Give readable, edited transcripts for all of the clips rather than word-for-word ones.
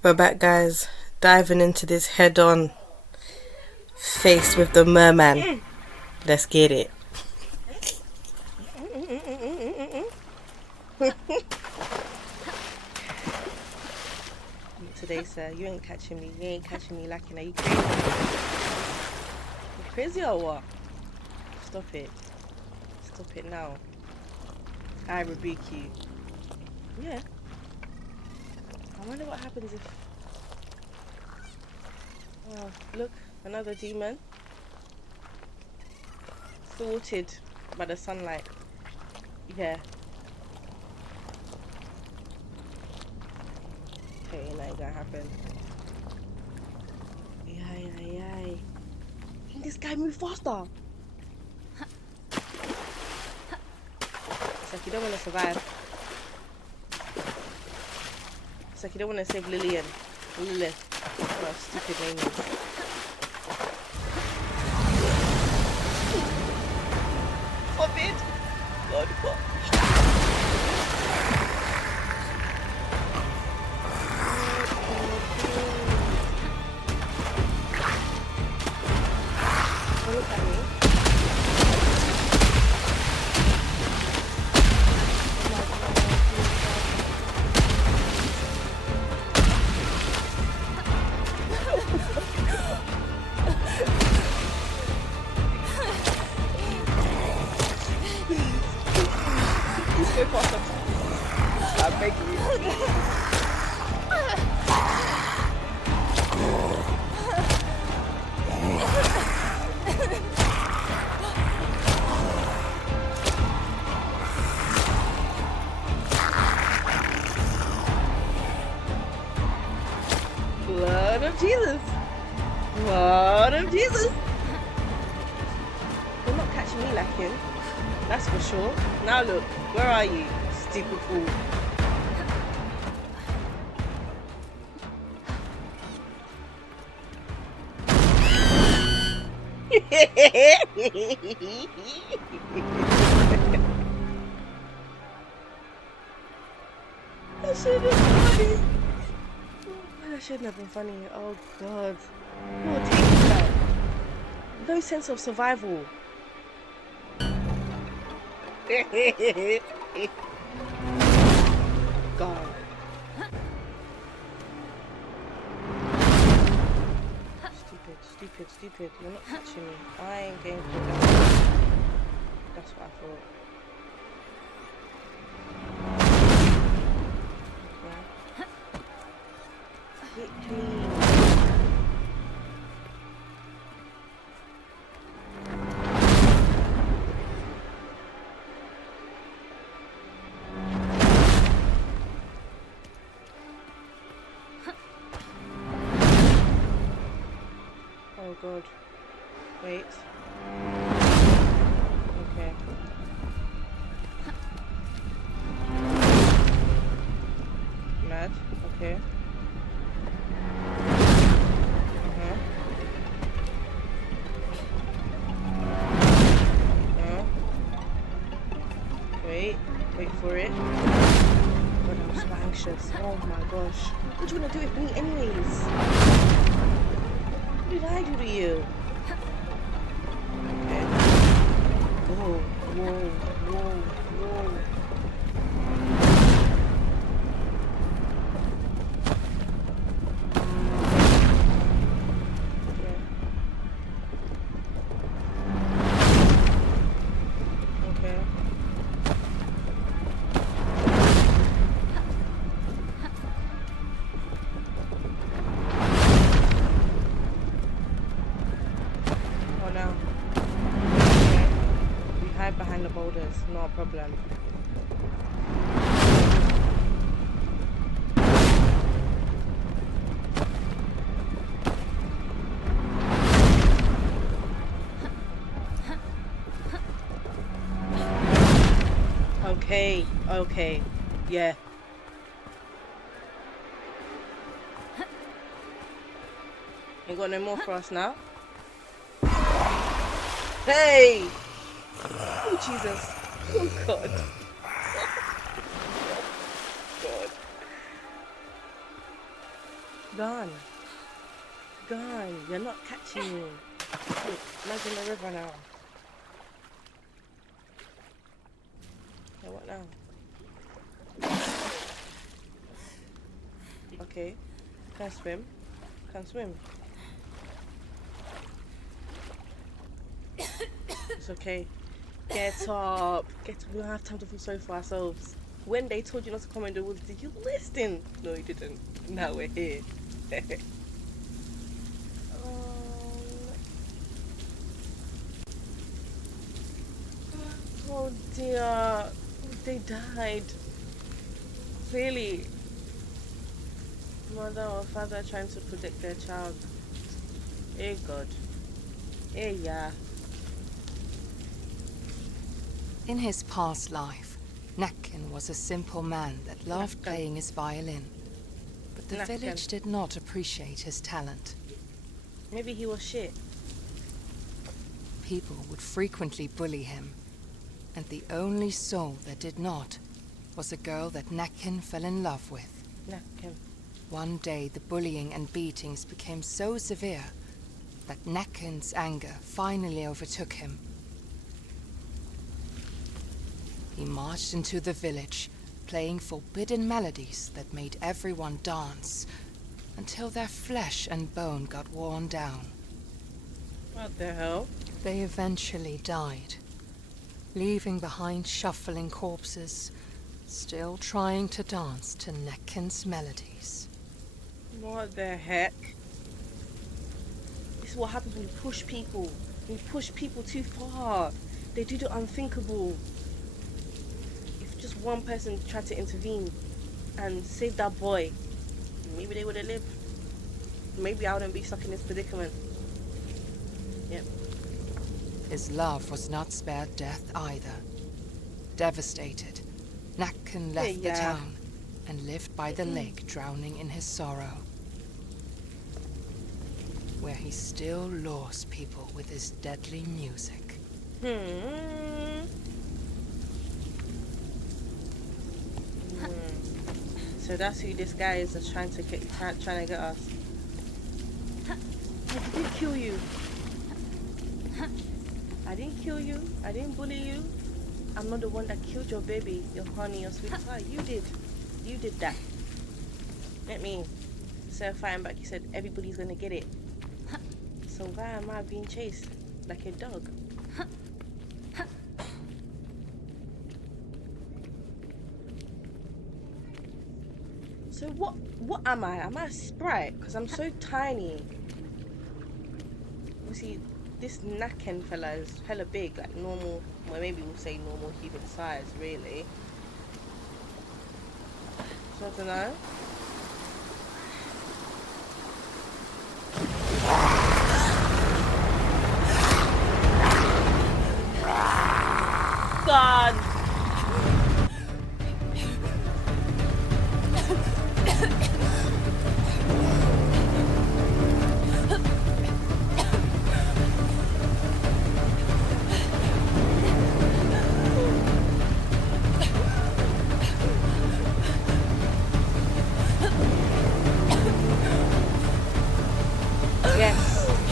We're back, guys, diving into this head on, faced with the merman. Let's get it. Today, sir, you ain't catching me. You ain't catching me lacking. Are you crazy? You crazy or what? Stop it. Stop it now. I rebuke you. Yeah. I wonder what happens if... Oh, look, another demon. Thwarted by the sunlight. Yeah. Okay, that ain't gonna happen. Yay. Can this guy move faster? It's like you don't want to survive. It's like you don't want to save Lillian. Lilith. What a stupid name is. Forbid! God, God. Look at me. Please go faster. I beg you. Blood of Jesus. Blood of Jesus. You're not catching me lacking. That's for sure. Now look, where are you, stupid fool? That shouldn't have been funny. That shouldn't have been funny. Oh God. What take that? No sense of survival. God. Stupid. You're not catching me. I ain't going for that. That's what I thought. Okay. Hit me. Oh God. Wait. Okay. Mad. Okay. Wait for it. God, I'm so anxious. Oh my gosh. What do you want to do with me anyways? What did I do to you? Okay. Whoa. Okay. Oh no. Okay. We hide behind the boulders, no problem. Okay. Yeah. Ain't got no more for us now. Hey! Oh, Jesus. Oh, God. God. Gone. Gone. You're not catching me. Look, man's in the river now. Yeah, what now? Okay. Can swim. Can swim. It's okay. Get up. Get up. We don't have time to feel sorry for ourselves. When they told you not to come in the woods, did you listen? No, you didn't. Now we're here. Oh dear. They died. Really? Mother or father trying to protect their child. Hey God. Hey yeah. In his past life, Nakken was a simple man that loved playing his violin. But the village did not appreciate his talent. Maybe he was shit. People would frequently bully him. And the only soul that did not was a girl that Nakken fell in love with. Nakken. One day the bullying and beatings became so severe that Nakken's anger finally overtook him. He marched into the village, playing forbidden melodies that made everyone dance, until their flesh and bone got worn down. What the hell? They eventually died, leaving behind shuffling corpses, still trying to dance to Nakken's melodies. What the heck? This is what happens when you push people. When you push people too far. They do the unthinkable. If just one person tried to intervene and save that boy, maybe they would have lived. Maybe I wouldn't be stuck in this predicament. Yep. His love was not spared death either. Devastated, Nakken left the town and lived by the lake, drowning in his sorrow, where he still lures people with his deadly music. So that's who this guy is that's trying to get us. I didn't kill you. I didn't kill you. I didn't bully you. I'm not the one that killed your baby, your honey, your sweet pie. You did. You did that. Let me. Instead of fighting back, you said everybody's gonna get it. So why am I being chased like a dog? So what am I? Am I a sprite? Because I'm so tiny. You see, this Nakken fella is hella big, like normal, well maybe we'll say normal human size, really. So I don't know. God!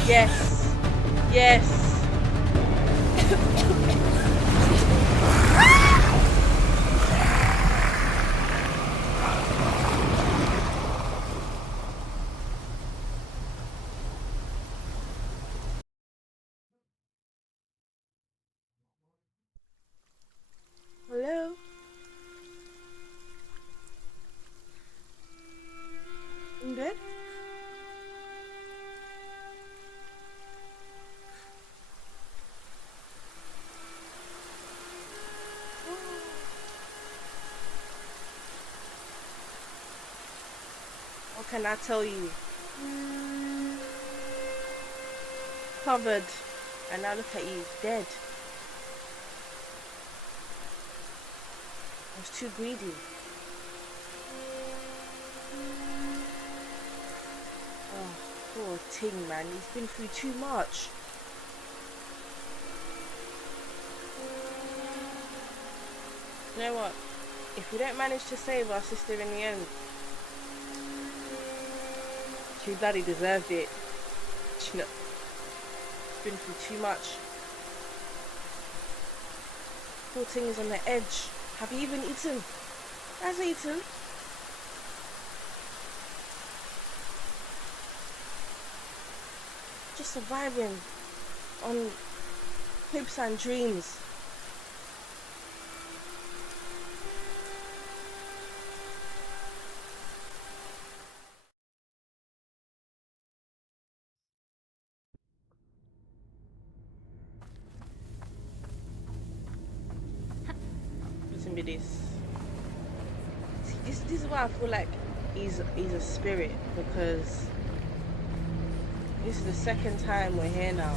Yes. Yes. Hello? You good? What can I tell you? Covered. And now look at you, dead. I was too greedy. Oh, poor Ting, man. He's been through too much. You know what? If we don't manage to save our sister in the end, He bloody deserved it. You know, been through too much. Poor thing is on the edge. Have you even eaten? Has he eaten? Just surviving on hopes and dreams. Listen to this. See, this is why I feel like he's a spirit, because this is the second time we're here now.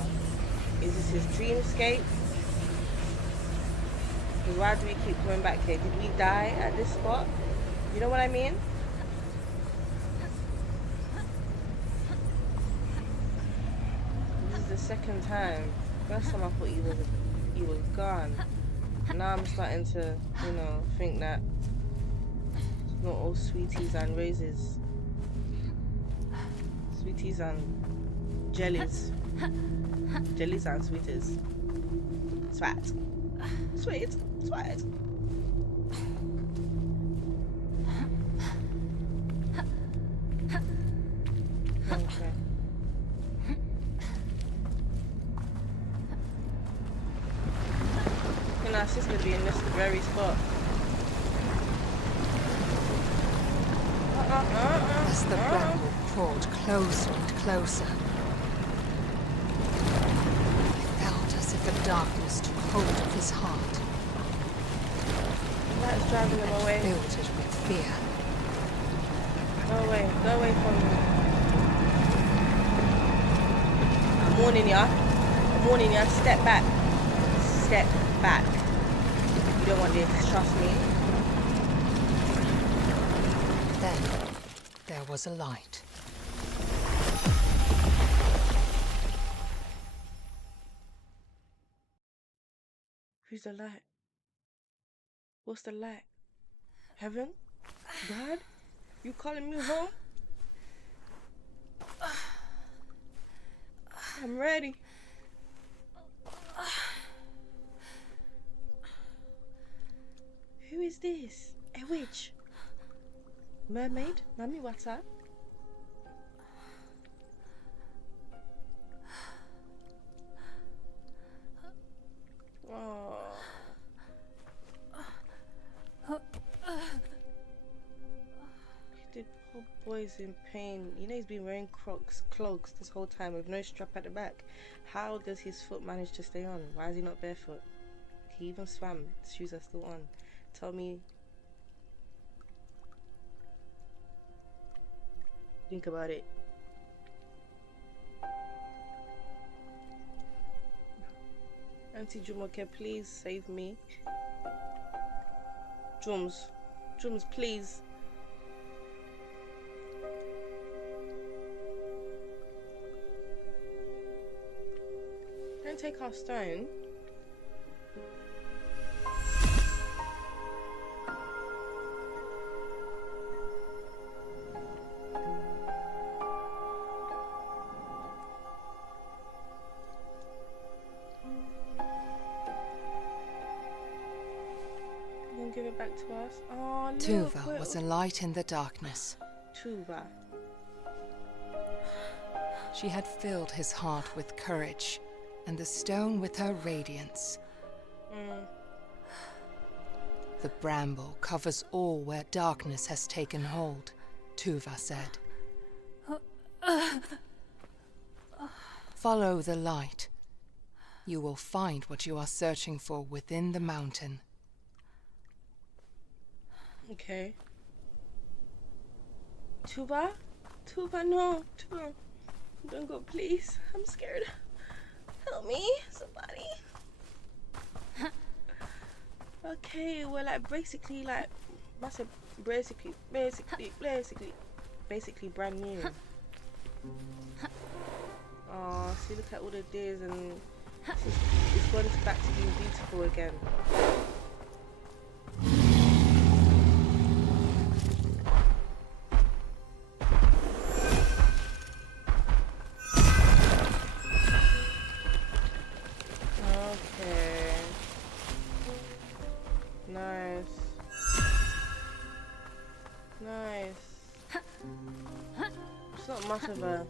Is this his dreamscape? Because why do we keep coming back here? Did we die at this spot? You know what I mean? This is the second time. First time I thought he was gone. Now I'm starting to, you know, think that it's not all sweeties and roses. Sweeties and jellies. Jellies and sweeties. Sweet. Sweet. Sweet. Okay. Can our sister be in this very spot? As the bramble crawled closer and closer, he felt as if the darkness took hold of his heart. That is driving them away. Filled it with fear. Go away from me. I'm warning ya, step back. Step back. You don't want this, trust me. Then there was a light. Who's the light? What's the light? Heaven? God? You calling me home? I'm ready. Who is this? A witch? Mermaid? Mami, what's up? Oh. The poor boy's in pain. You know he's been wearing clogs this whole time with no strap at the back. How does his foot manage to stay on? Why is he not barefoot? He even swam. His shoes are still on. Tell me. Think about it. Auntie Jumoke, please save me. Jums, please. Don't take our stone. Give it back to us. Oh, look, Tuva was a light in the darkness. Tuva. She had filled his heart with courage, and the stone with her radiance. The bramble covers all where darkness has taken hold, Tuva said. Follow the light. You will find what you are searching for within the mountain. Okay. Tuva? Tuva, no. Tuva. Don't go, please. I'm scared. Help me, somebody. Okay, well, like, basically, like, massive, basically brand new. Oh, see, look at all the days, and it's gone back to being beautiful again. Nice. It's not much of a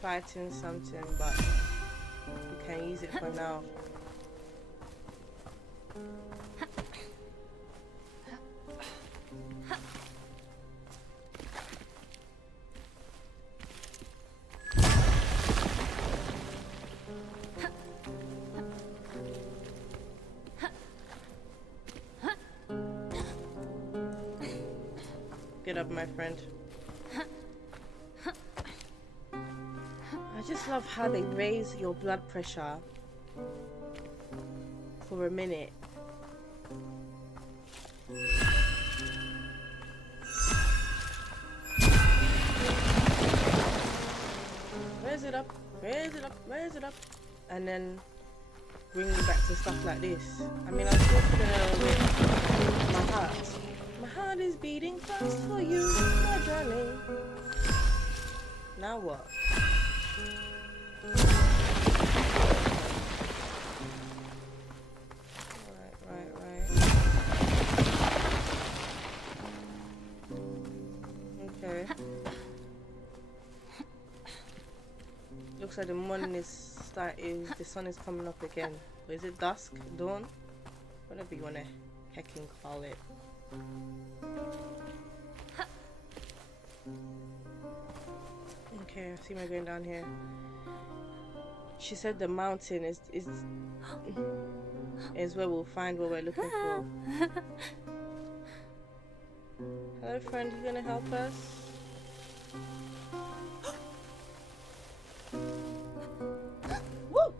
fighting something, but we can use it for now. Get up, my friend. I just love how they raise your blood pressure for a minute. Raise it up, raise it up, raise it up, and then bring me back to stuff like this. I mean, I'm talking with my heart. My heart is beating fast for you, my darling. Now what? Right. Okay. Looks like the morning is starting, the sun is coming up again. Or is it dusk? Dawn? Whatever you wanna heckin' call it. Okay, I see my going down here. She said the mountain is where we'll find what we're looking for. Hello friend, you gonna help us? Woo!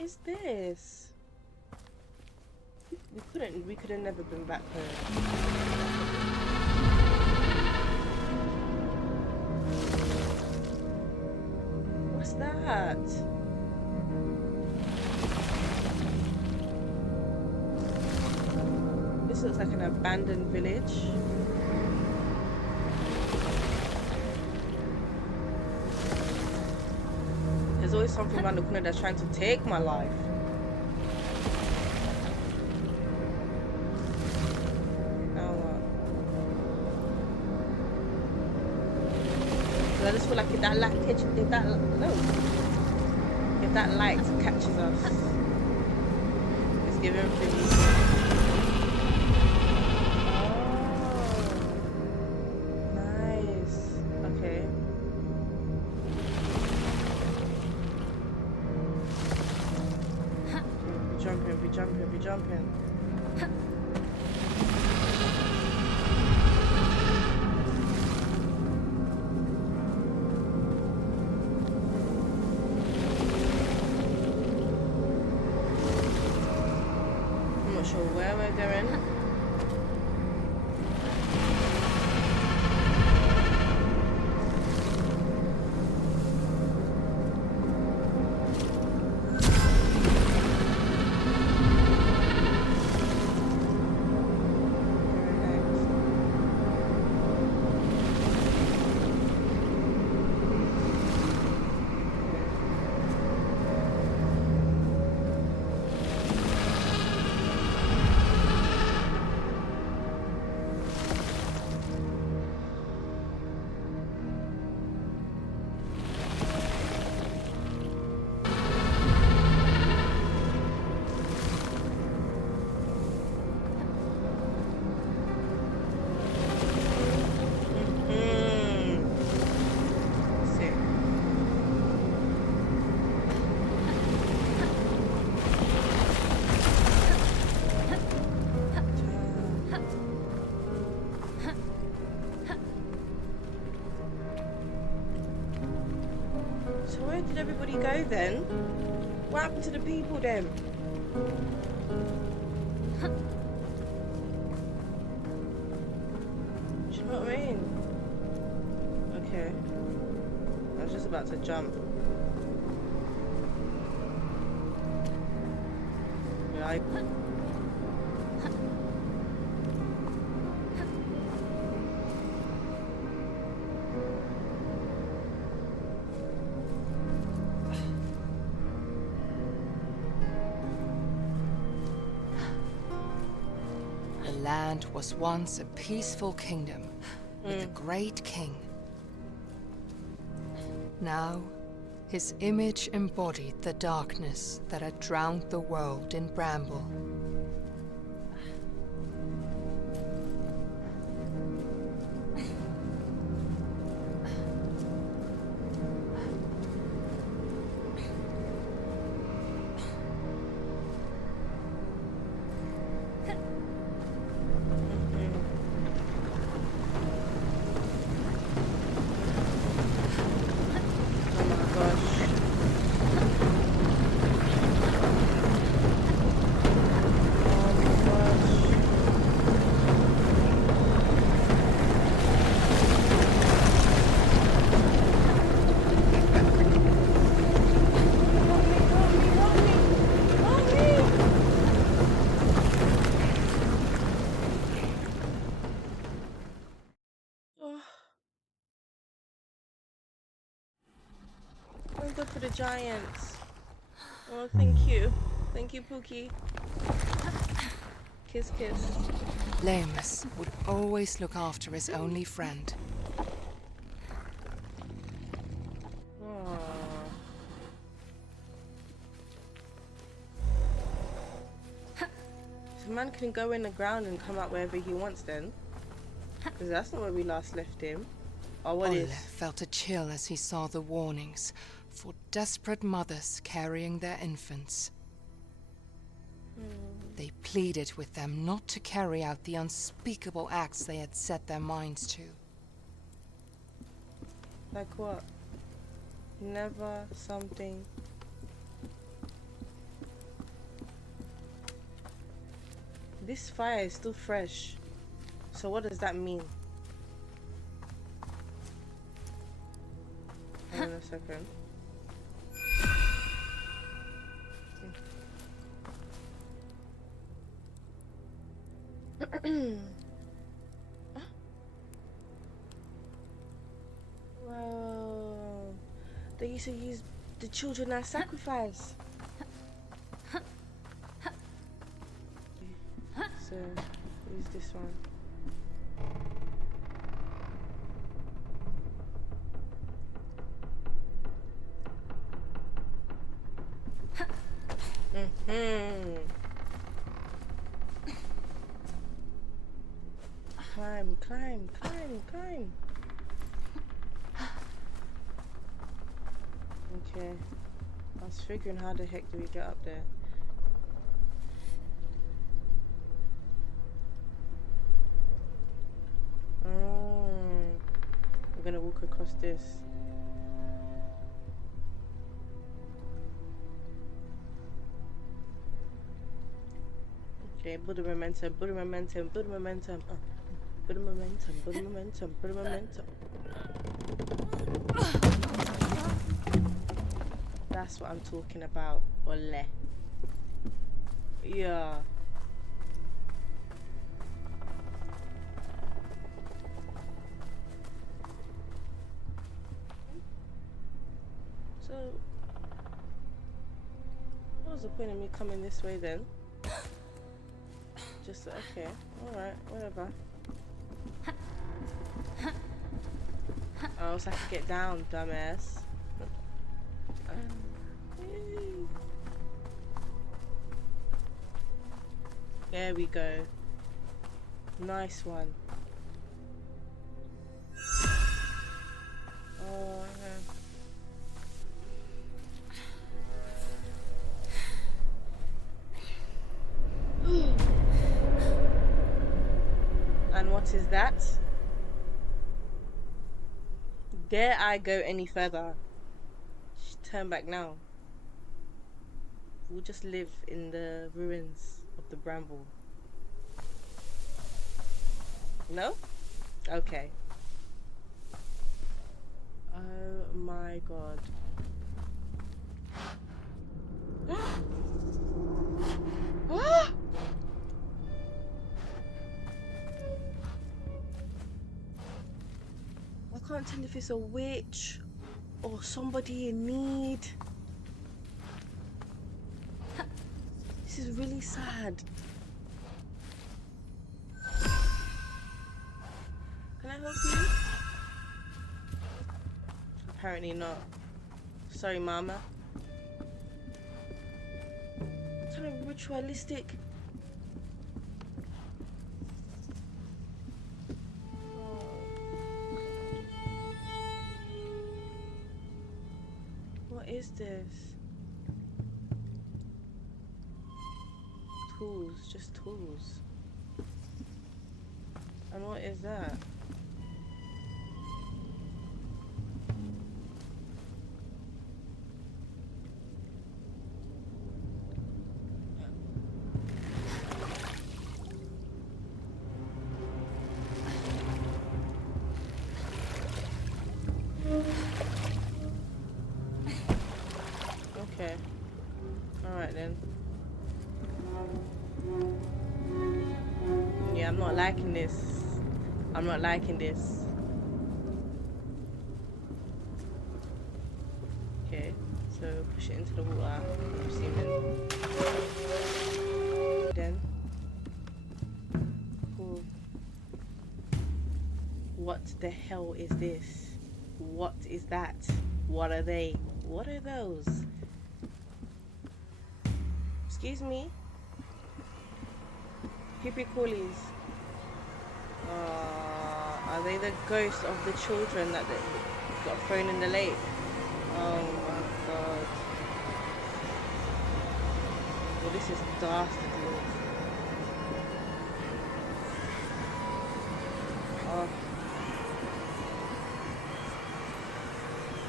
Is this? We could have never been back home. What's that? This looks like an abandoned village. There's always something around the corner that's trying to take my life. I just feel like if that light catches us, it's giving things. Oh, nice. Okay. Be jumping. Sure where we're going. Where did everybody go then? What happened to the people then? Do you know what I mean? Okay. I was just about to jump. Yeah, land was once a peaceful kingdom with a great king. Now, his image embodied the darkness that had drowned the world in Bramble. Go for the giants. Oh, thank you. Thank you, Pookie. Kiss, kiss. Lemus would always look after his only friend. Aww. So man can go in the ground and come out wherever he wants then. Because that's not where we last left him. Oh, what Olle is? felt a chill as he saw the warnings for desperate mothers carrying their infants. They pleaded with them not to carry out the unspeakable acts they had set their minds to. Like what? Never something. This fire is still fresh. So what does that mean? Hold on a second. Wow. They used to use the children as sacrifice. So, use this one. Climb, climb, climb, climb. Okay. I was figuring how the heck do we get up there? Oh, we're gonna walk across this. Okay, Buddha momentum, Buddha momentum, Buddha momentum. Buddha momentum, Buddha momentum, Buddha momentum. That's what I'm talking about, Olle. Yeah. So, what was the point of me coming this way then? Just, okay, alright, whatever. Oh, so I can get down, dumbass. There we go. Nice one. Oh, no. And what is that? Dare I go any further? Turn back now. We'll just live in the ruins of the Bramble. No? Okay. Oh my god. Ah! I can't tell if it's a witch or somebody in need. This is really sad. help you? Apparently not. Sorry, Mama. What kind of ritualistic? What is this? Tools, just tools. And what is that? Okay. Alright then. Yeah, I'm not liking this. I'm not liking this. Okay, so push it into the water, I'm assuming. Then. Cool. What the hell is this? What is that? What are they? What are those? Excuse me? Creepy coolies. Are they the ghosts of the children that got thrown in the lake? Oh my god. Well, this is dastardly. Oh.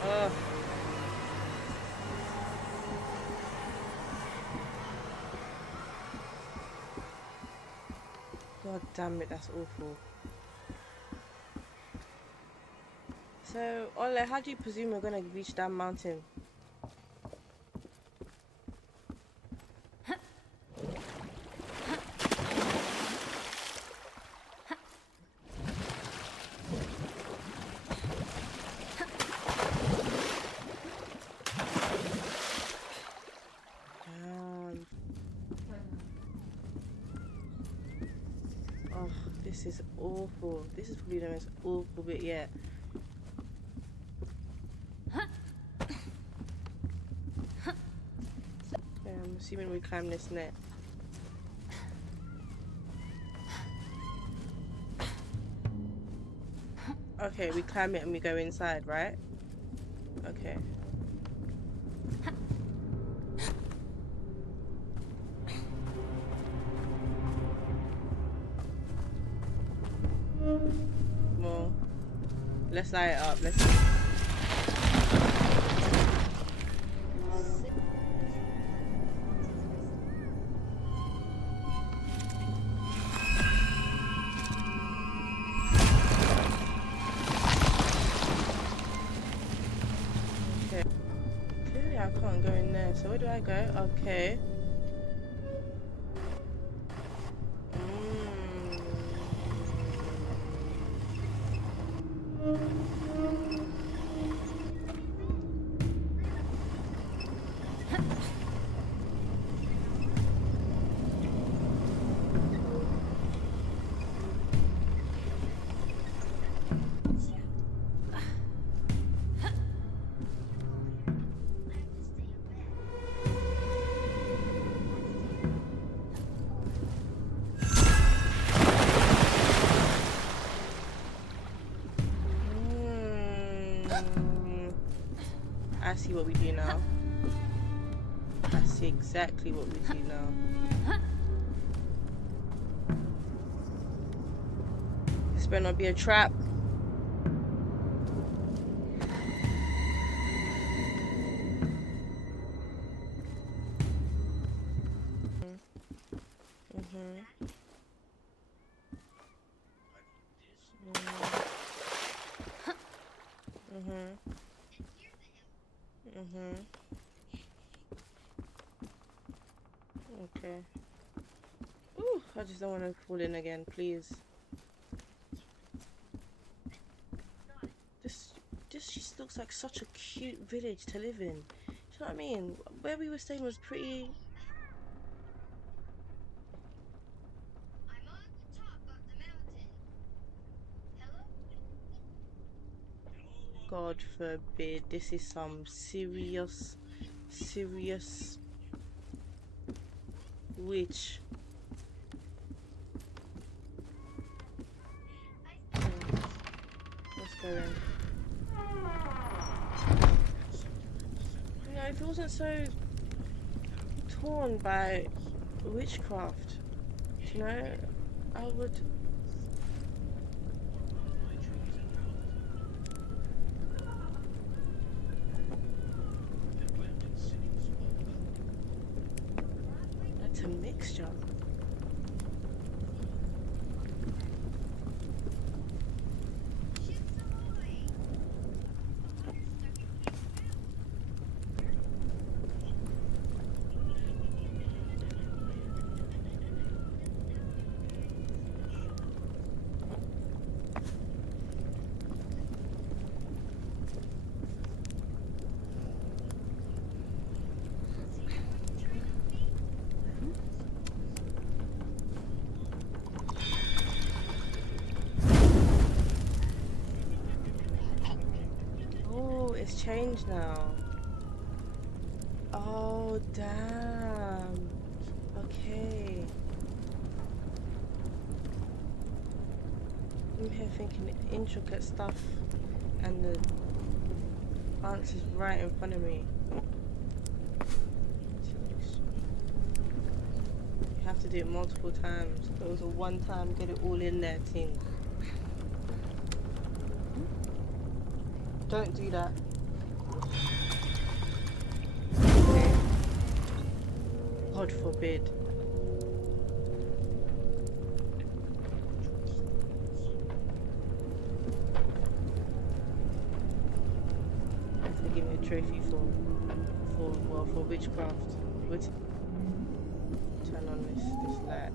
Oh. God damn it, that's awful. So, Olle, how do you presume we're gonna reach that mountain? Oh, this is awful. This is probably the most awful bit yet. Okay, I'm assuming we climb this net. Okay, we climb it and we go inside, right? Okay. Well, let's light it up. Let's. Okay. Clearly, I can't go in there. So where do I go? Okay. I see what we do now. I see exactly what we do now. This better not be a trap. Okay. Ooh, I just don't want to fall in again, please. This just looks like such a cute village to live in. Do you know what I mean? Where we were staying was pretty. God forbid. This is some serious witch. What's going? You know, if it wasn't so torn by witchcraft, you know, I would. That's a mixture. It's changed now. Oh damn. Okay. I'm here thinking intricate stuff and the answer's right in front of me. You have to do it multiple times. There was a one time get it all in there thing. Don't do that. Okay. God forbid. They give me a trophy for witchcraft. Turn on this light.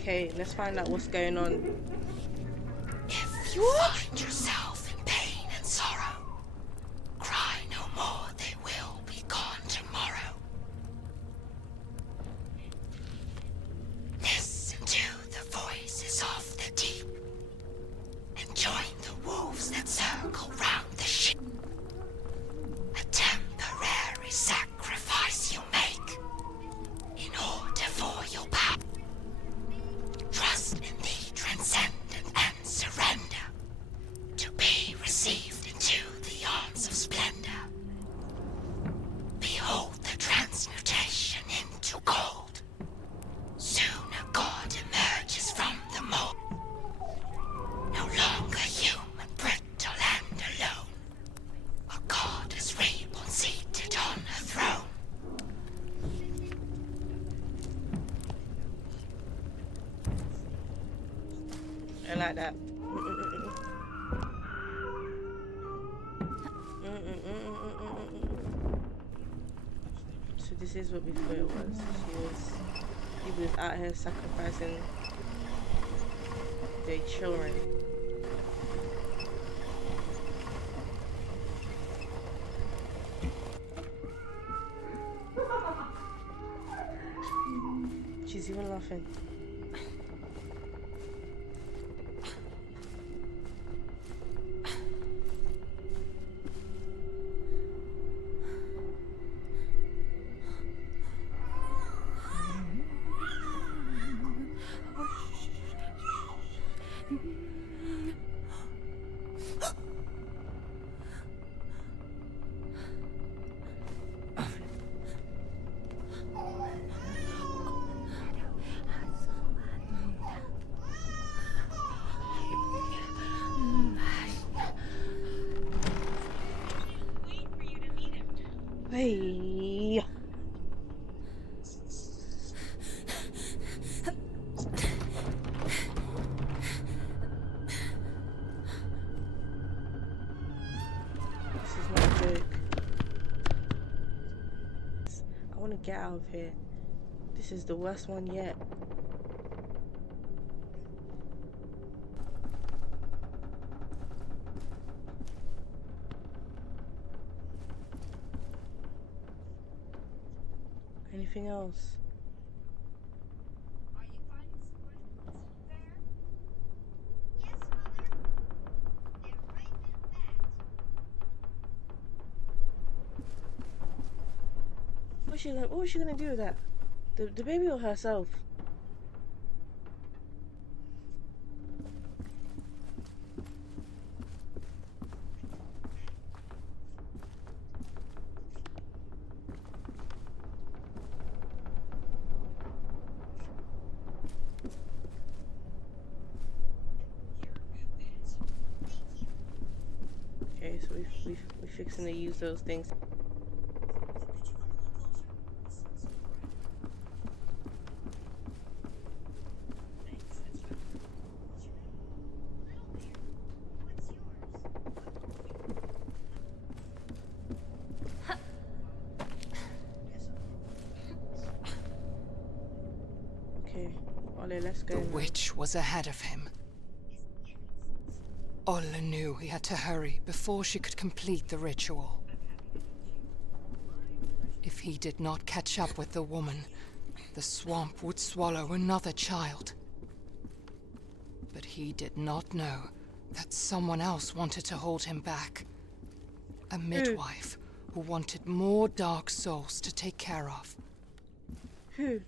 Okay, let's find out what's going on. If you find yourself in pain and sorrow, cry no more, they will be gone tomorrow. Listen to the voices of the deep, and join the wolves that circle round the ship. A temporary sacrifice you make, in order for your power. Trust in the transcendent and surrender, to be received into the arms of splendor. Behold the transmutation into gold. Soon a god emerges from the mold. No longer human, brittle and alone. A goddess reborn, seated on her throne. I like that. So this is what we thought it was. He was out here sacrificing their children. She's even laughing. Hey. This is not a joke. I want to get out of here. This is the worst one yet. Anything else? Are you finding some rifles there? Yes, Mother. They're right in that. What was she gonna do with that? The baby or herself? Okay, so we're fixing to use those things. Could you come a little closer? This smells so bright. Thanks, that's fine. What's your name? Little Bear. What's yours? Okay, Olle, let's go The now. witch was ahead of him. Olle knew he had to hurry before she could complete the ritual. If he did not catch up with the woman, the swamp would swallow another child. But he did not know that someone else wanted to hold him back. A midwife who wanted more dark souls to take care of. Who?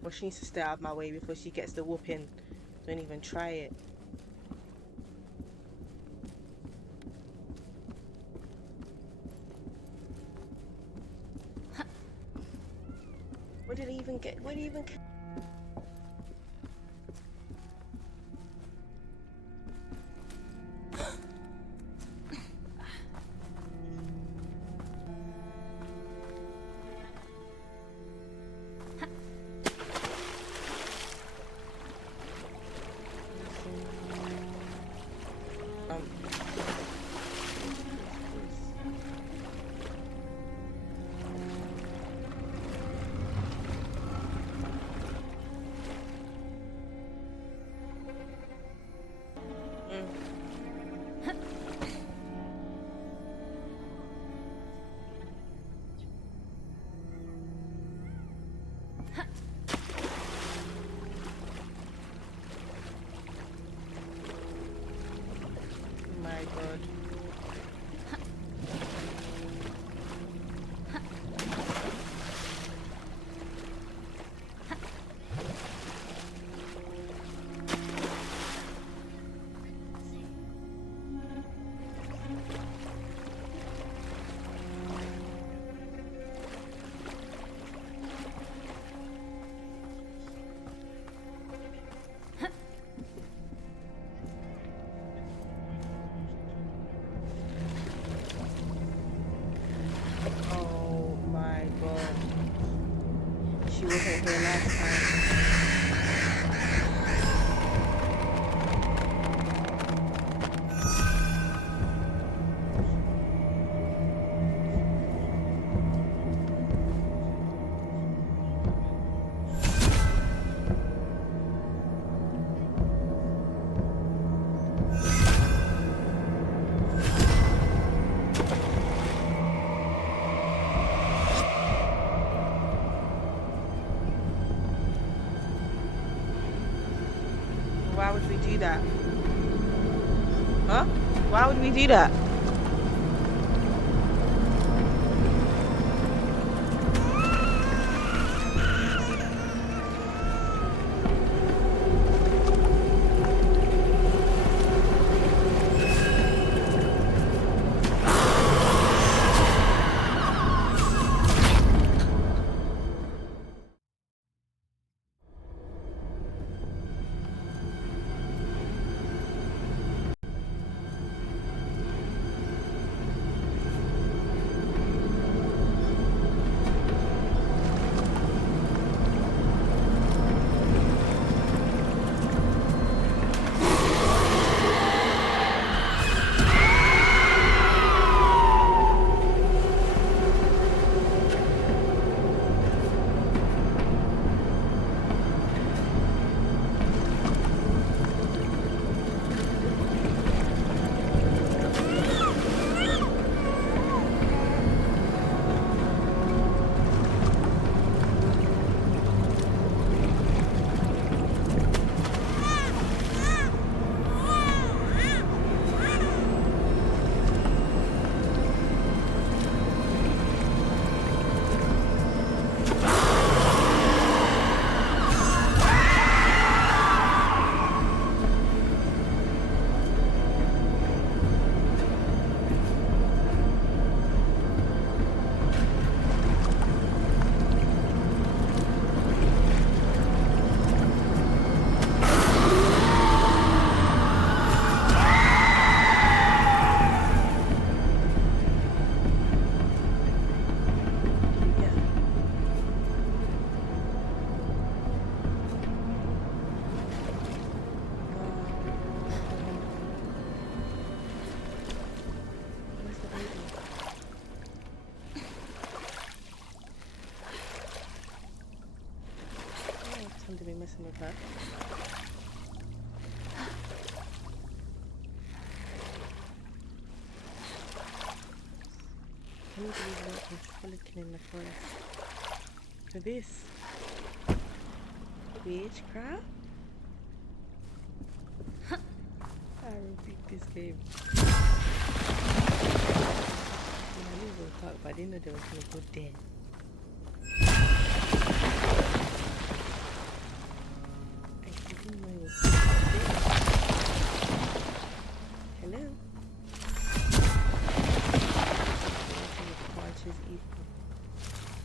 Well, she needs to stay out of my way before she gets the whooping. Don't even try it. Where did he even get? Where did he even? My God. Oh my God. She wasn't here last time. Why would we do that? Huh? Why would we do that? messing with her. Can you believe what I'm frolicking in the forest? For this? Witchcraft? I repeat this game. I knew it was dark, but I didn't know there was gonna go there. I didn't know it was gonna go there. Hello? Is equal.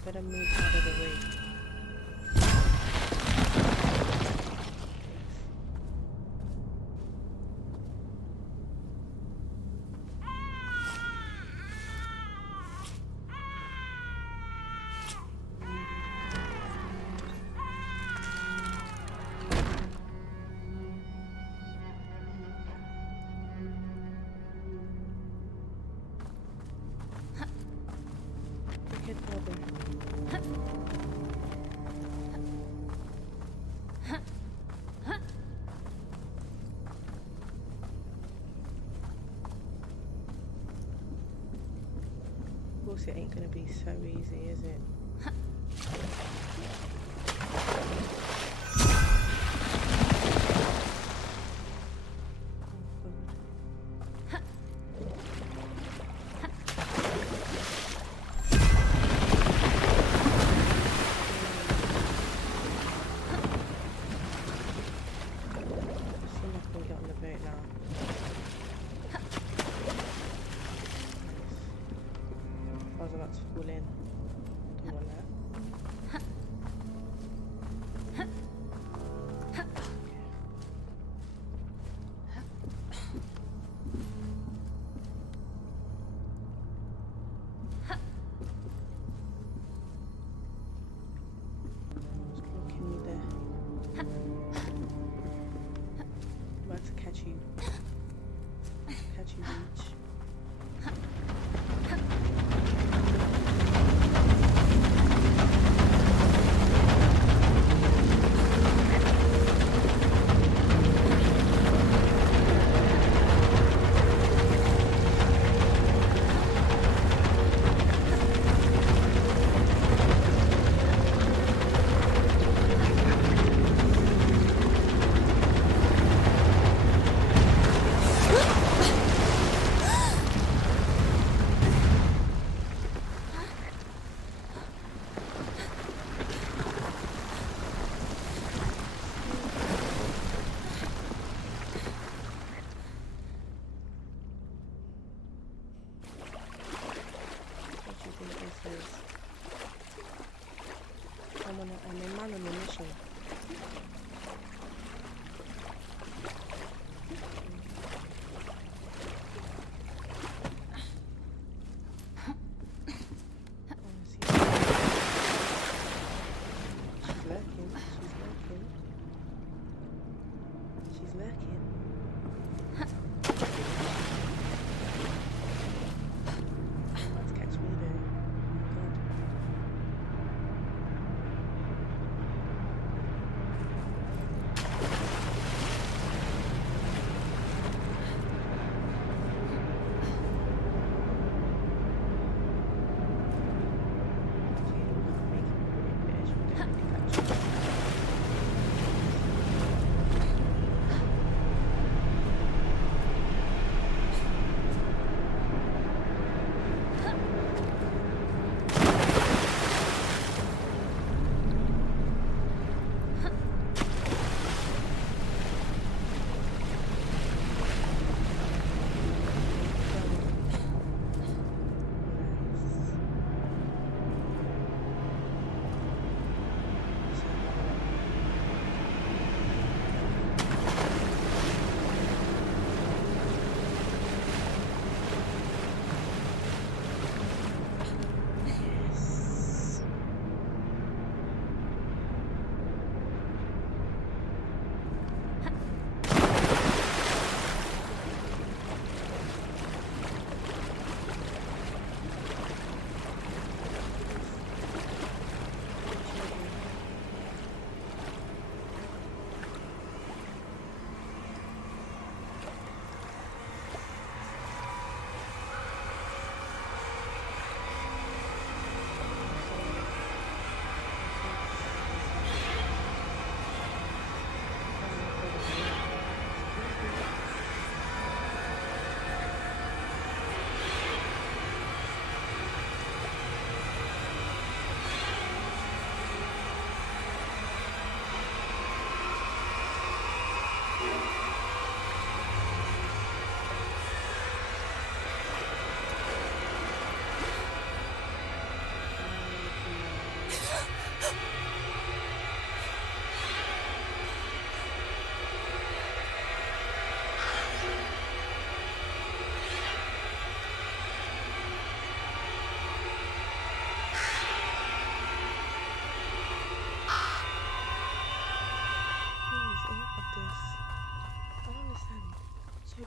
Better move out of the way. Of course it ain't gonna be so easy, is it?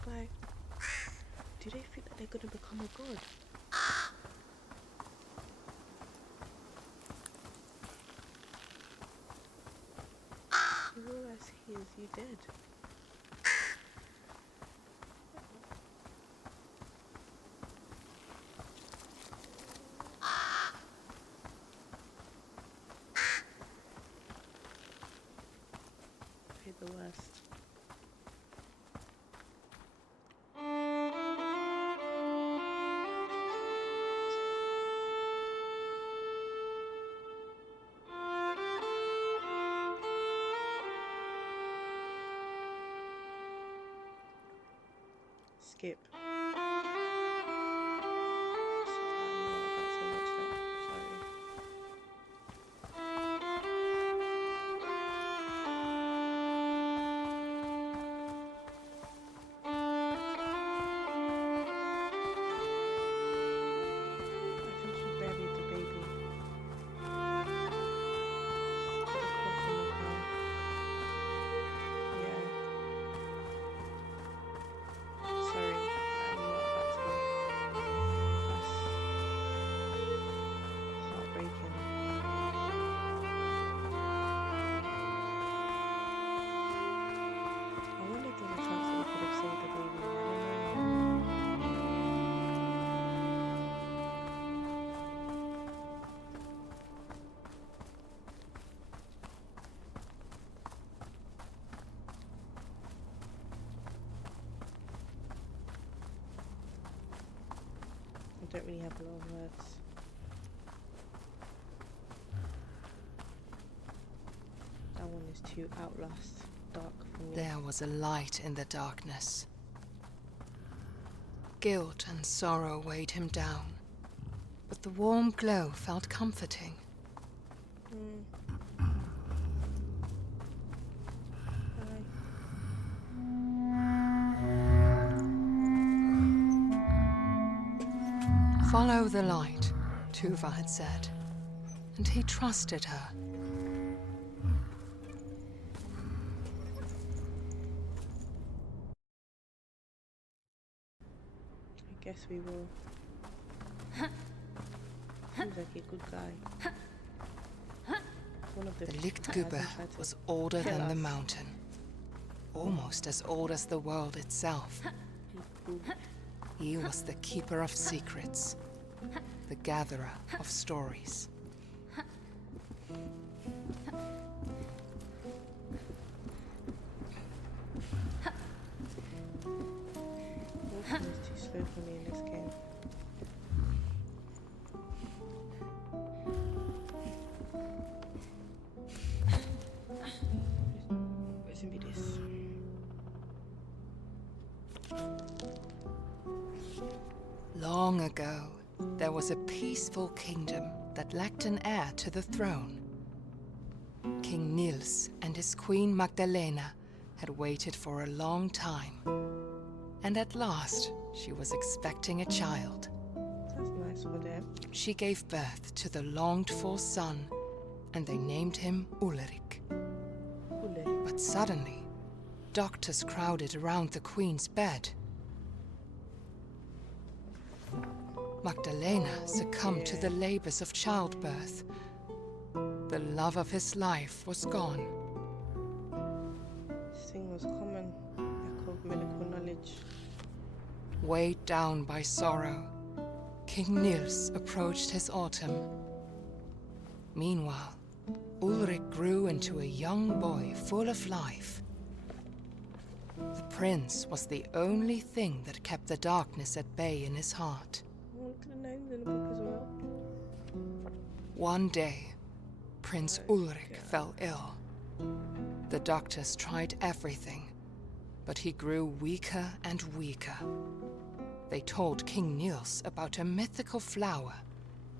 guy. Do they think that they're gonna become a god? All I see is you dead. You're the worst. Skip. I don't really have a lot of words. That one is too outlast dark for me. There was a light in the darkness. Guilt and sorrow weighed him down, but the warm glow felt comforting. Follow the light, Tuva had said, and he trusted her. I guess we will. Seems like a good guy. One of The people Lichtgubbe that hasn't tried to was older kill than the us. mountain, almost as old as the world itself. He was the keeper of secrets, the gatherer of stories. Walking is too slow for me in this game. Where's gonna be this? Long ago, there was a peaceful kingdom that lacked an heir to the throne. King Niels and his queen Magdalena had waited for a long time. And at last, she was expecting a child. That's nice for them. She gave birth to the longed-for son, and they named him Ulrich. Olle. But suddenly, doctors crowded around the queen's bed. Magdalena succumbed to the labors of childbirth. The love of his life was gone. This thing was common. Lack of medical knowledge. Weighed down by sorrow, King Niels approached his autumn. Meanwhile, Ulrich grew into a young boy full of life. The prince was the only thing that kept the darkness at bay in his heart. Oh, look at the names in the book as well. One day, Prince Ulrich fell ill. The doctors tried everything, but he grew weaker and weaker. They told King Niels about a mythical flower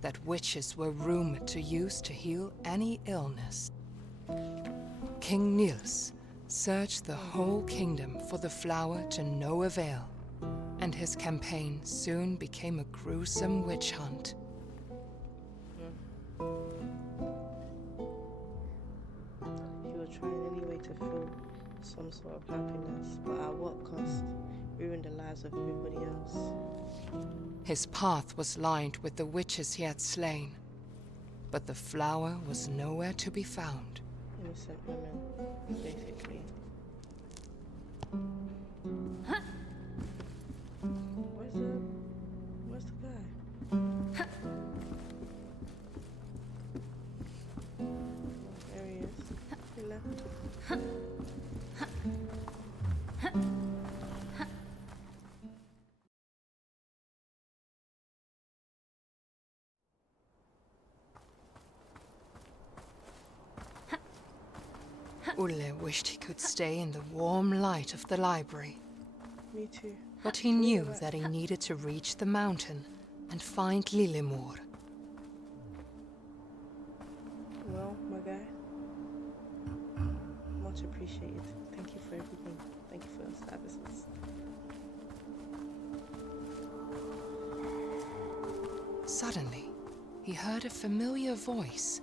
that witches were rumored to use to heal any illness. King Niels searched the whole kingdom for the flower to no avail, and his campaign soon became a gruesome witch hunt. He was trying anyway to feel some sort of happiness, but at what cost? ruin the lives of everybody else. His path was lined with the witches he had slain, but the flower was nowhere to be found. Innocent women, basically. Where's the guy? There he is. He left. Olle wished he could stay in the warm light of the library, Me too. but he knew that he needed to reach the mountain and find Lillemor. Well, my guy, much appreciated. Thank you for everything. Thank you for your services. Suddenly, he heard a familiar voice.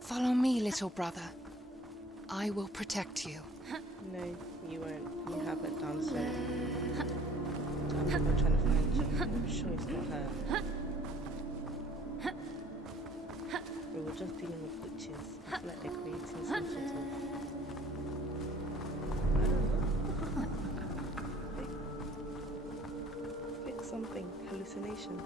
"Follow me, little brother. I will protect you." No, you won't. You haven't done so. I'm trying to find you. I'm sure it's not her. We were just dealing with witches. I feel like they're creating some sort of... I don't know. Fix something. Hallucination.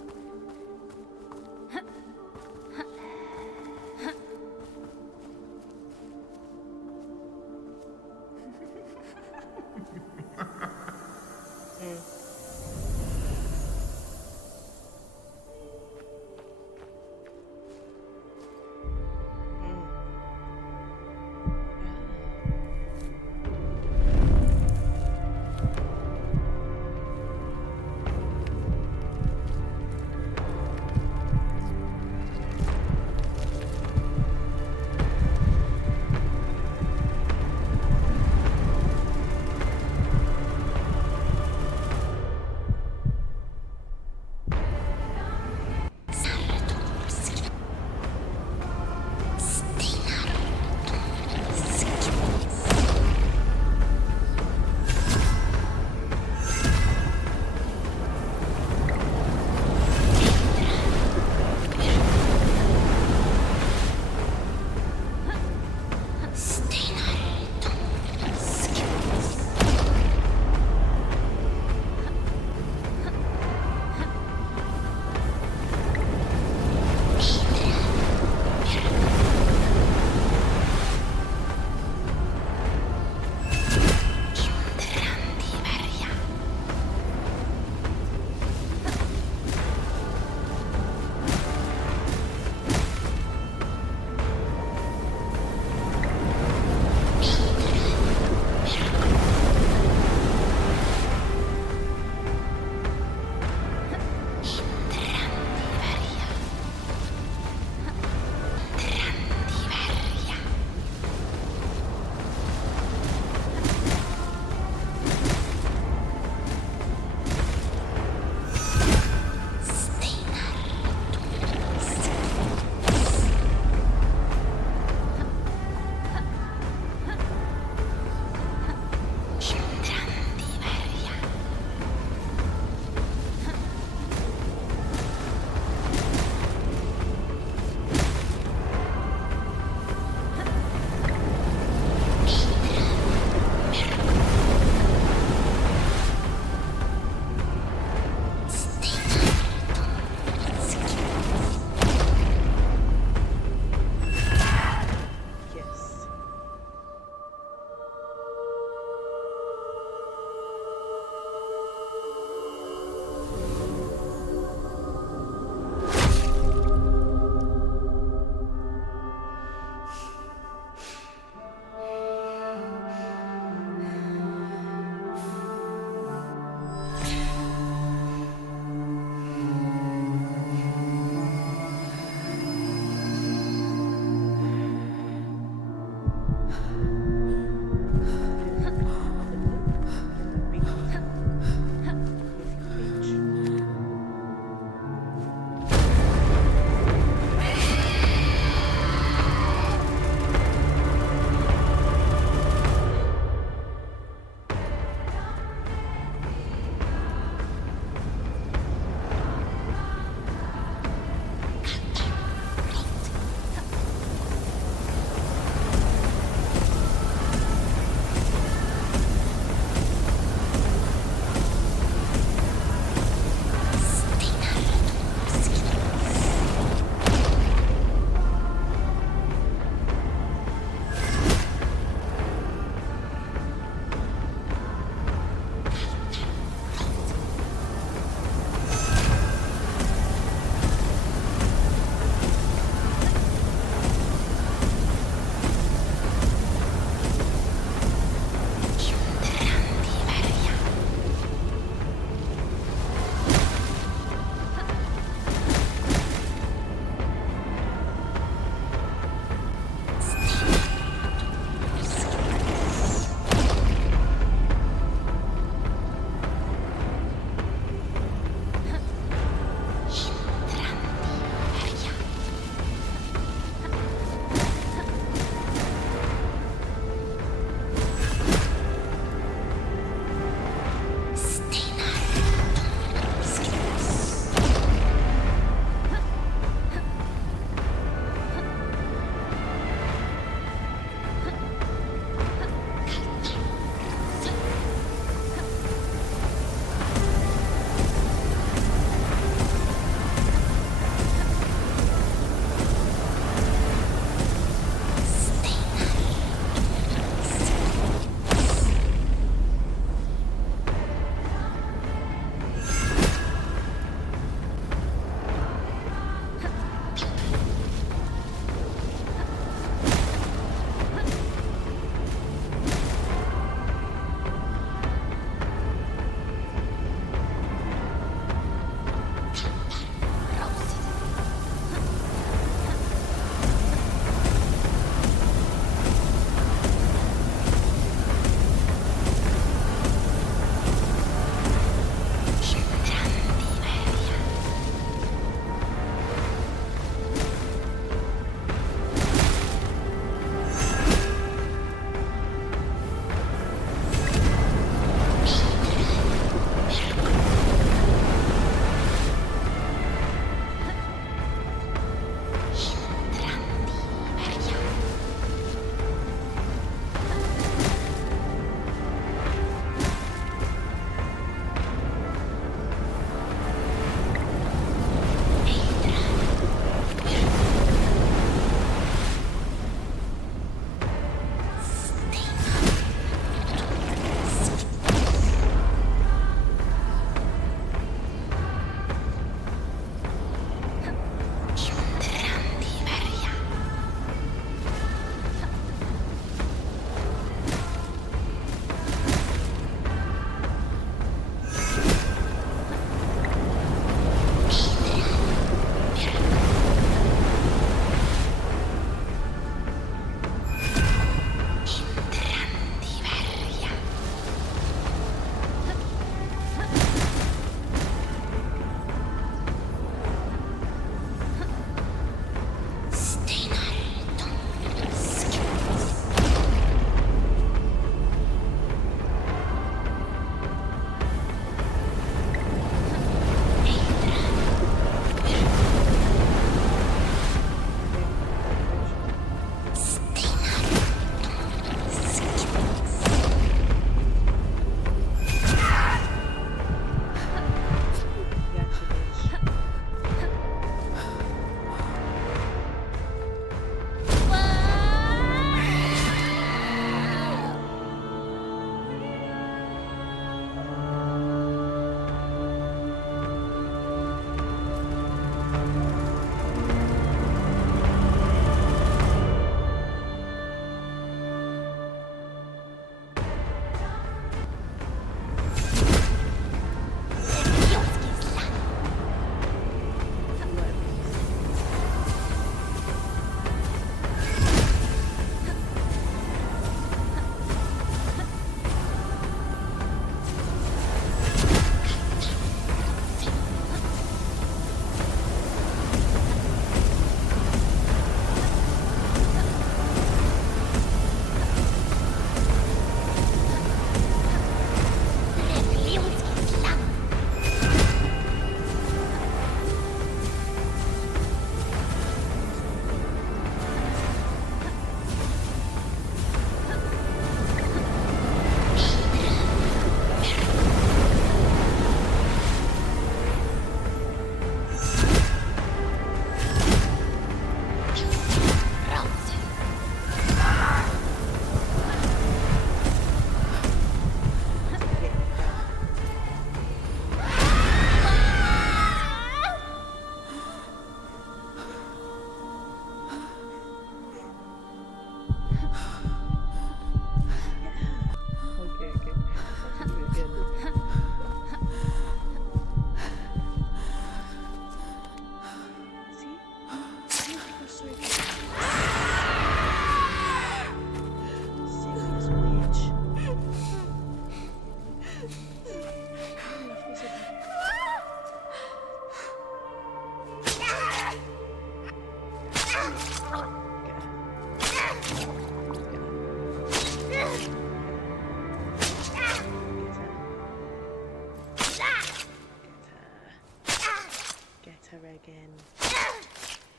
again.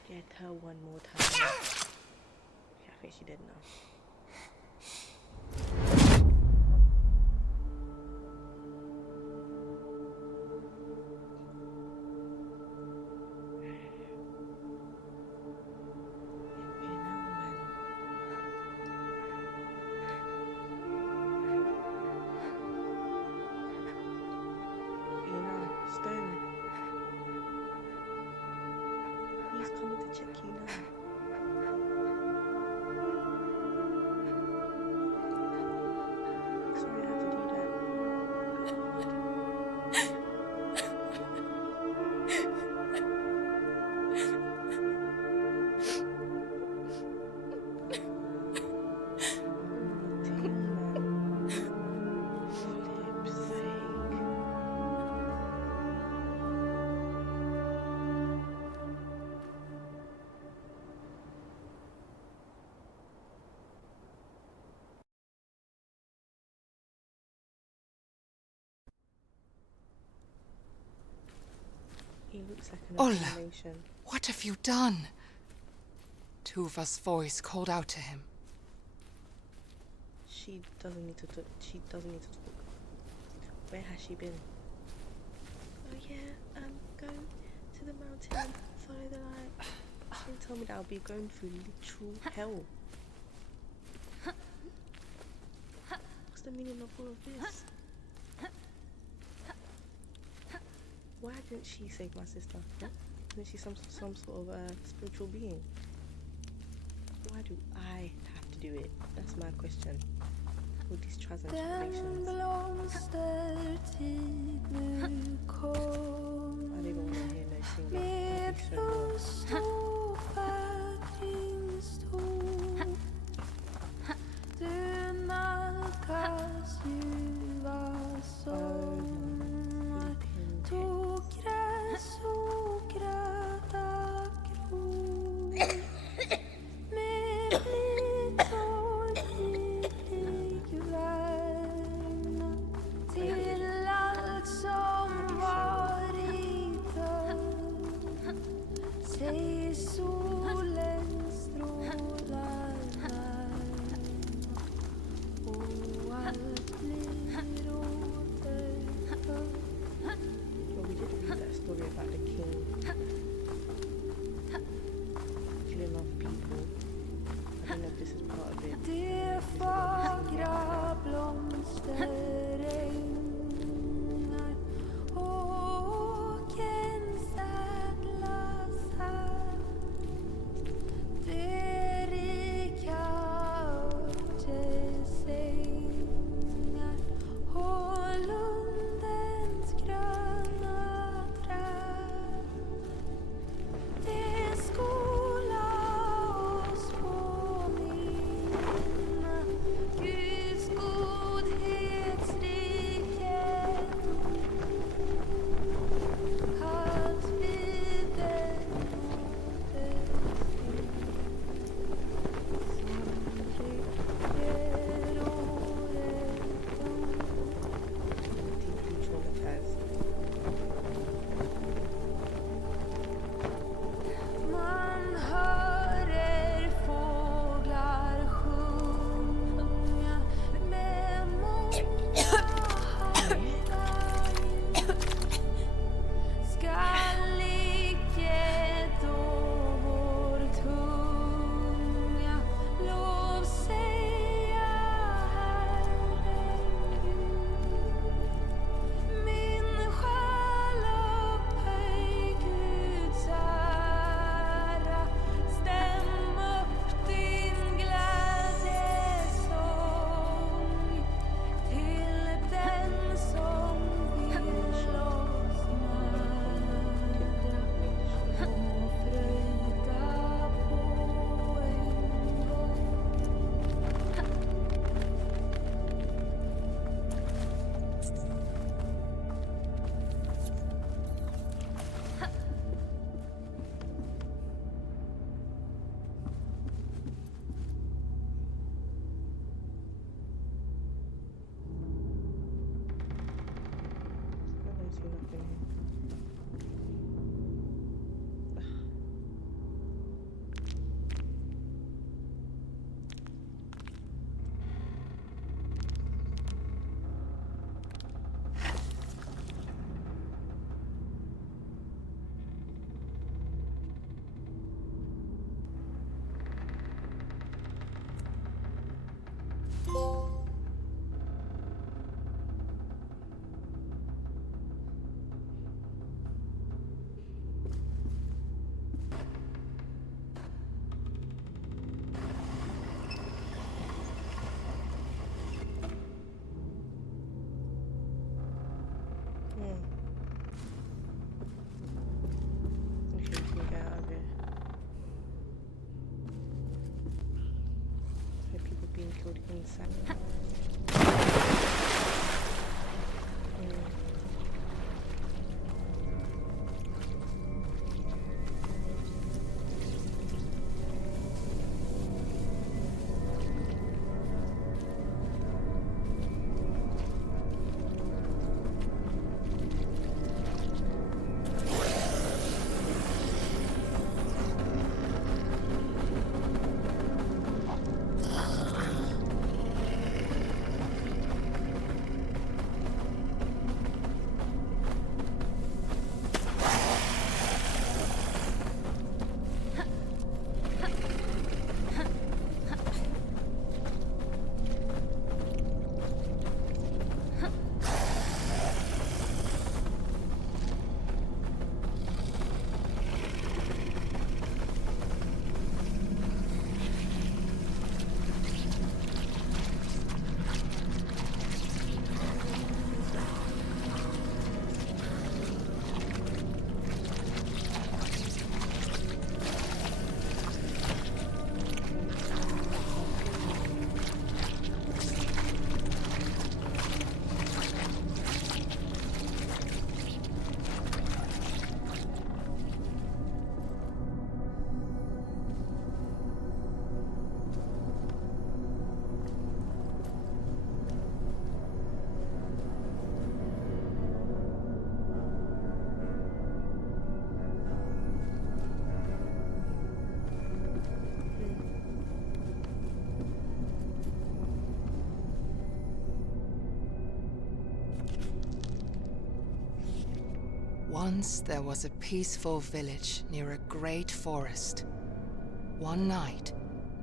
Get her one more time. Okay, I think she did now. Stone. He's coming to check you now. Sorry I had to do that. He looks like an Olle. abomination. What have you done? Tuva's voice called out to him. She doesn't need to talk. She doesn't need to talk. Where has she been? Oh yeah, I'm going to the mountain. Follow the light. She didn't tell me that I'll be going through literal hell. What's the meaning of all of this? Why didn't she save my sister? Huh? Isn't she some sort of spiritual being? Why do I have to do it? That's my question. All these trials and tribulations. I don't even want to hear no singing. I'll be so about the king killing off people. I don't know if this is part of it. being killed inside. Once there was a peaceful village near a great forest. One night,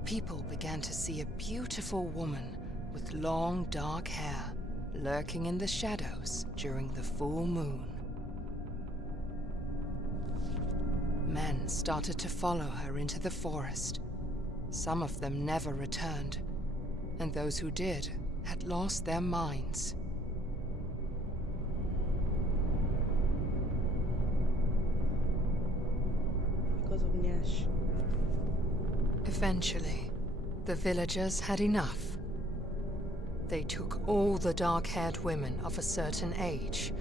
people began to see a beautiful woman with long dark hair lurking in the shadows during the full moon. Men started to follow her into the forest. Some of them never returned, and those who did had lost their minds. Because of Nyash. Eventually, the villagers had enough. They took all the dark-haired women of a certain age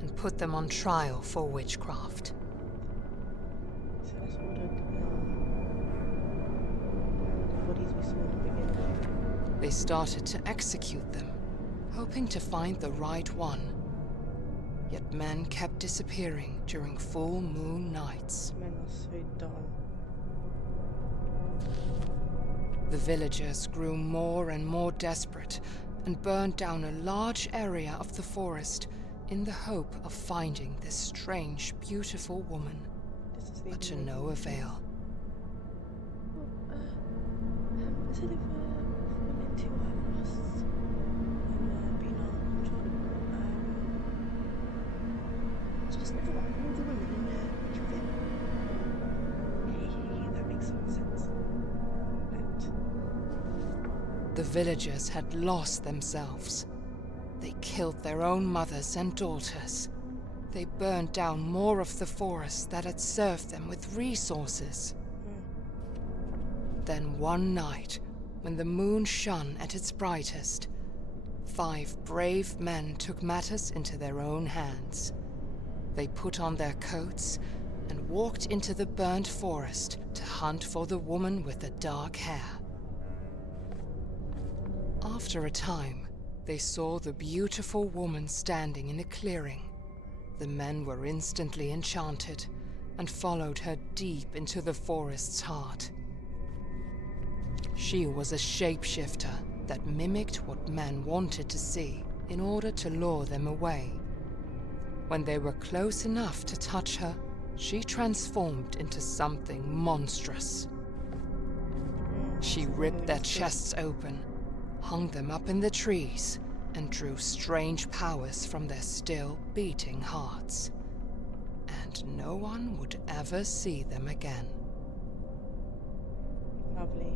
and put them on trial for witchcraft. So that's all the bodies we saw in the beginning. They started to execute them, hoping to find the right one. Yet men kept disappearing during full moon nights. Men are so dumb. The villagers grew more and more desperate and burned down a large area of the forest in the hope of finding this strange, beautiful woman, but to no avail. Instead of falling into lusts and being out of control, just thought all the women in there killed him. Yeah, that makes some sense. The villagers had lost themselves. They killed their own mothers and daughters. They burned down more of the forest that had served them with resources. Then one night, when the moon shone at its brightest, 5 brave men took matters into their own hands. They put on their coats and walked into the burnt forest to hunt for the woman with the dark hair. After a time, they saw the beautiful woman standing in a clearing. The men were instantly enchanted and followed her deep into the forest's heart. She was a shapeshifter that mimicked what men wanted to see in order to lure them away. When they were close enough to touch her, she transformed into something monstrous. She ripped their chests open, hung them up in the trees, and drew strange powers from their still beating hearts. And no one would ever see them again. Lovely.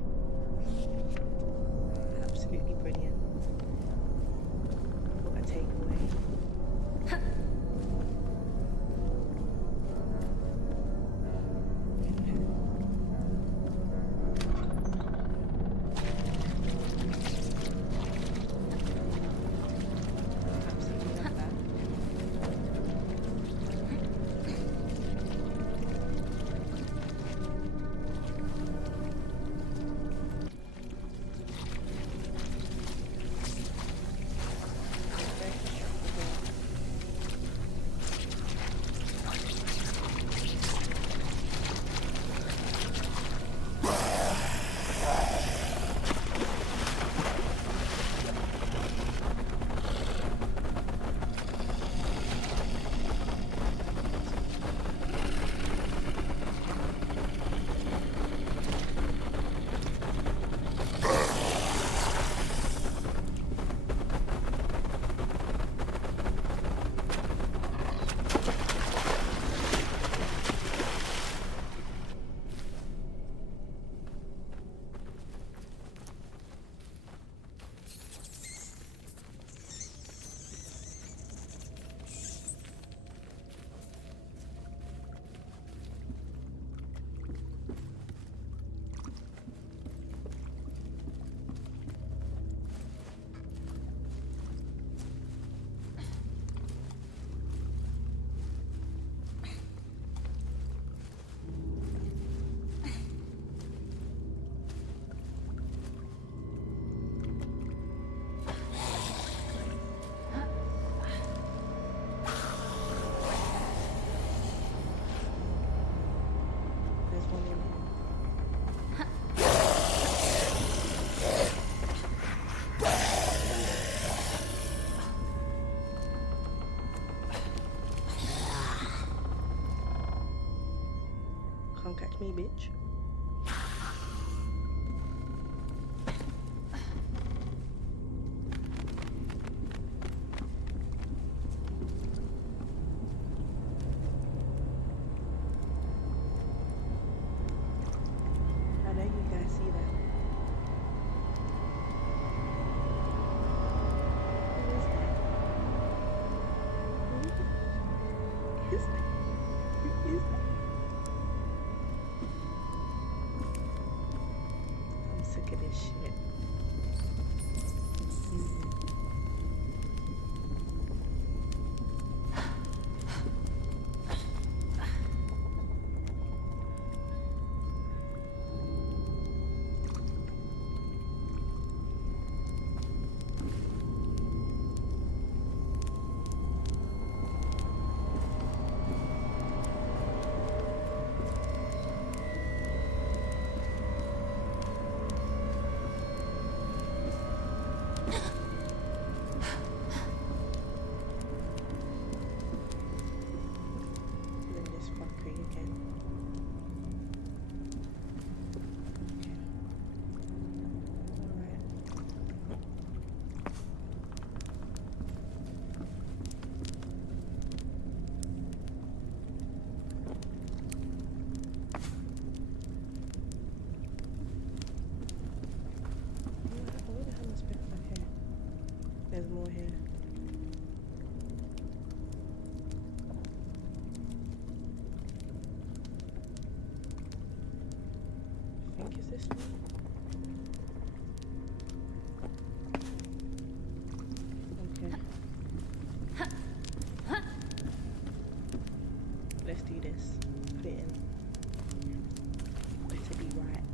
Absolutely brilliant. What a takeaway. catch me, bitch. I know you guys see that. Who is that? Who is that? Who is that? I'm sick of this shit. There's more here. I think it's this one. Okay. Let's do this. Put it in. Better be right.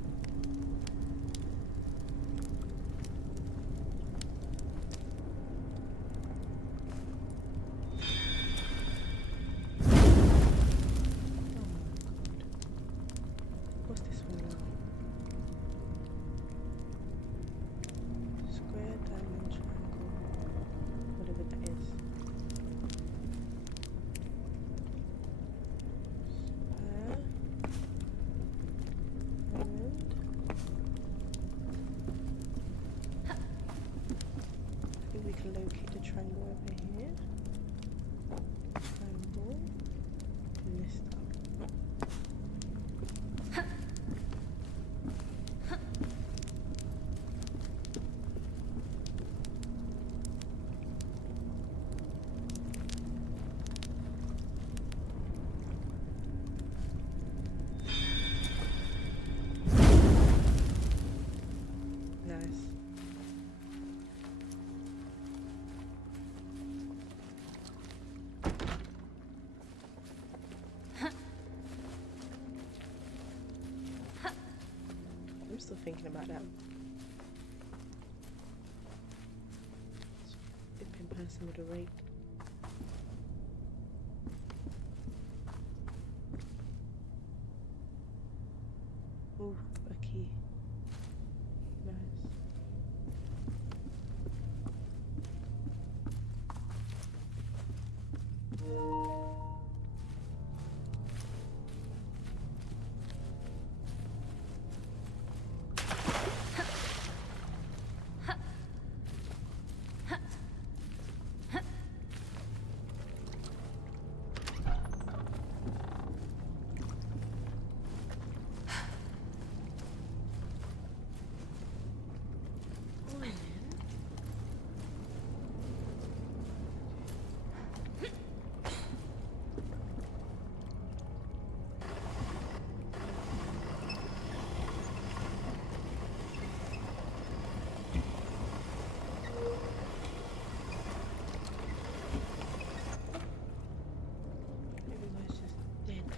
Locate the triangle over here. Triangle. And this stuff. Nice. I'm still thinking about that flipping person with a rake. Ooh, a key. Nice.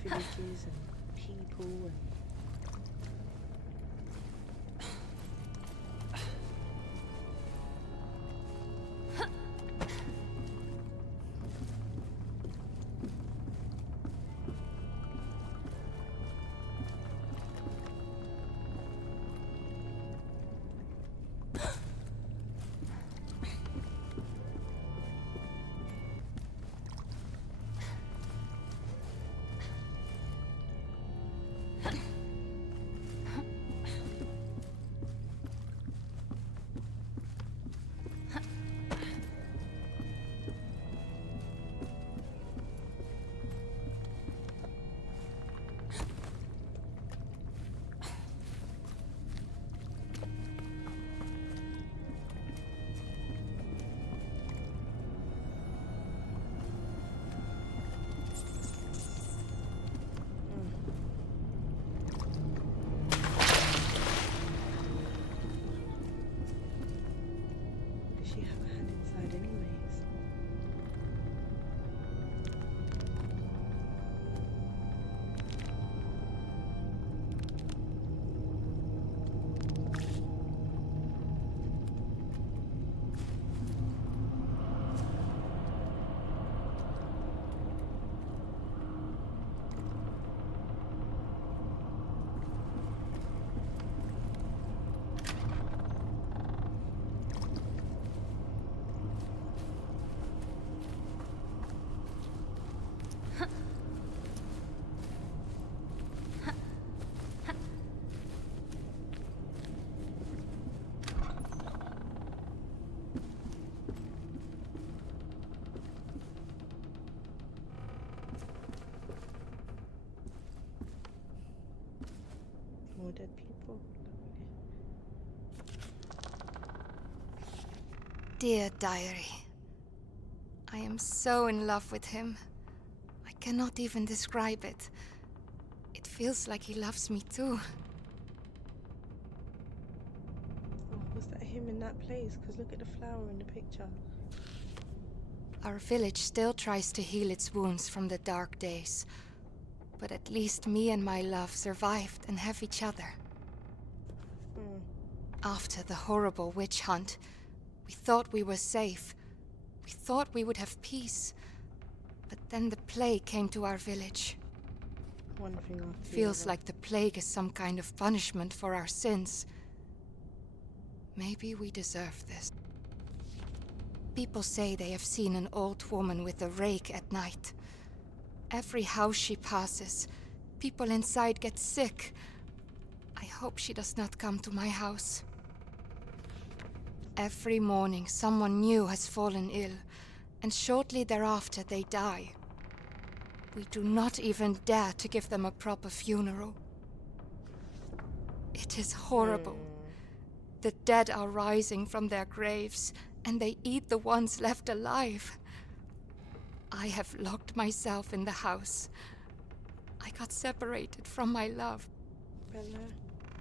Villages and people and more dead people. Dear diary, I am so in love with him. I cannot even describe it. It feels like he loves me too. Oh, was that him in that place? Because look at the flower in the picture. Our village still tries to heal its wounds from the dark days. But at least me and my love survived and have each other. After the horrible witch hunt, we thought we were safe. We thought we would have peace. But then the plague came to our village. One thing after the Feels other. like the plague is some kind of punishment for our sins. Maybe we deserve this. People say they have seen an old woman with a rake at night. Every house she passes, people inside get sick. I hope she does not come to my house. Every morning, someone new has fallen ill, and shortly thereafter they die. We do not even dare to give them a proper funeral. It is horrible. The dead are rising from their graves, and they eat the ones left alive. I have locked myself in the house. I got separated from my love. Bella.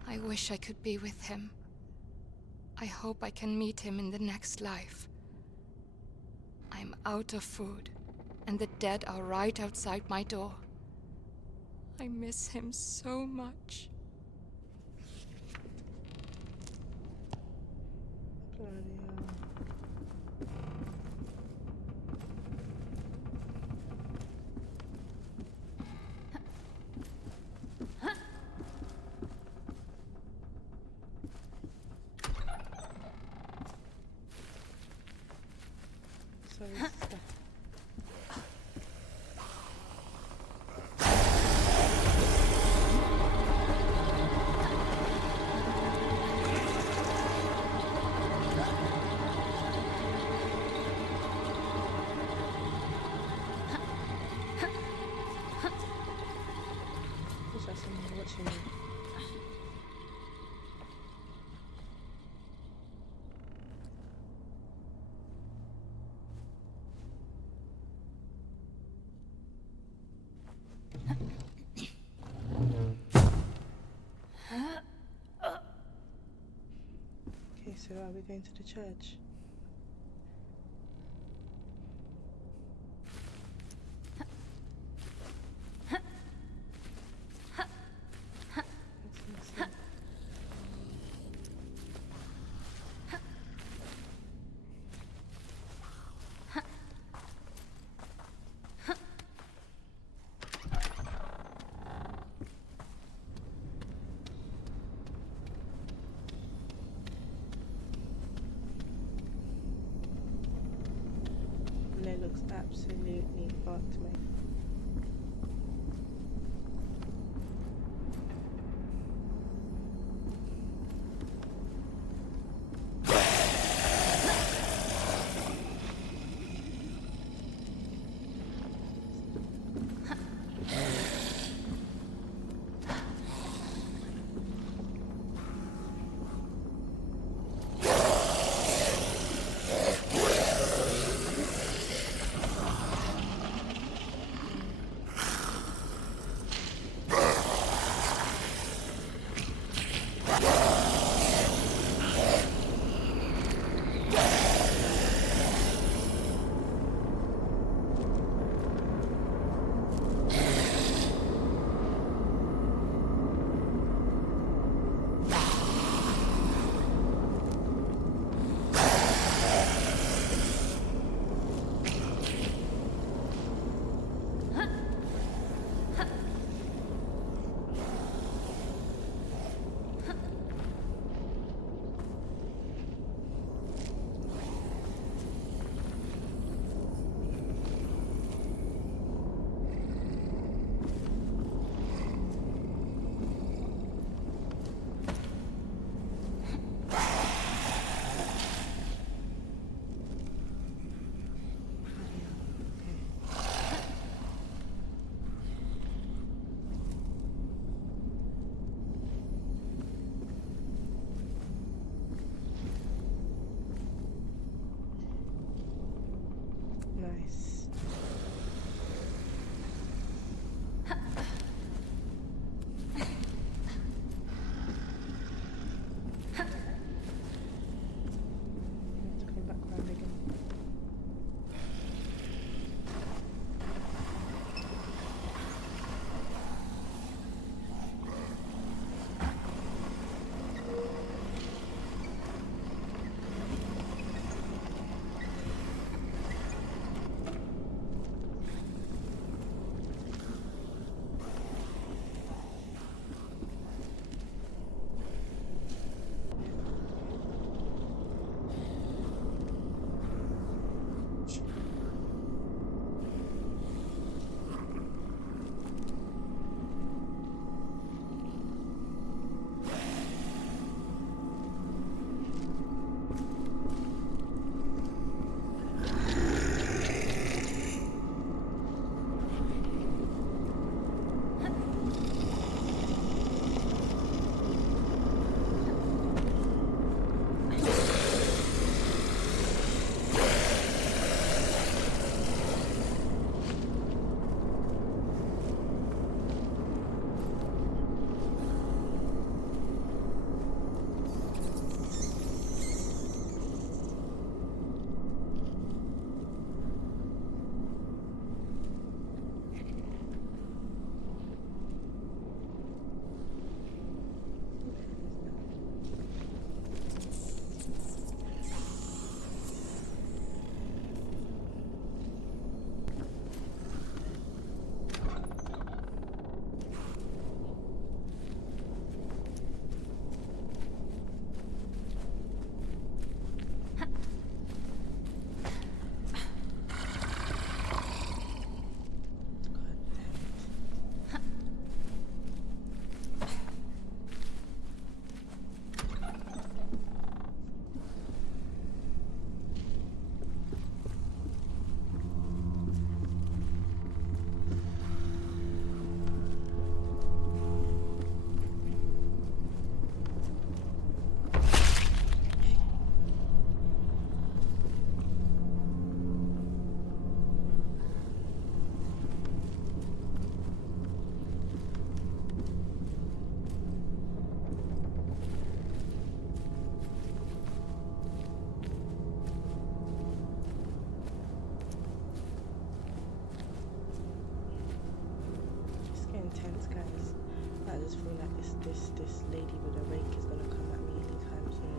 I wish I could be with him. I hope I can meet him in the next life. I'm out of food, and the dead are right outside my door. I miss him so much. Bloody hell. Sorry, sister. Looks like someone watching me. Okay, so are we going to the church? Let's see. Olle looks absolutely fucked, mate. feel like this lady with a rake is gonna come at me anytime soon.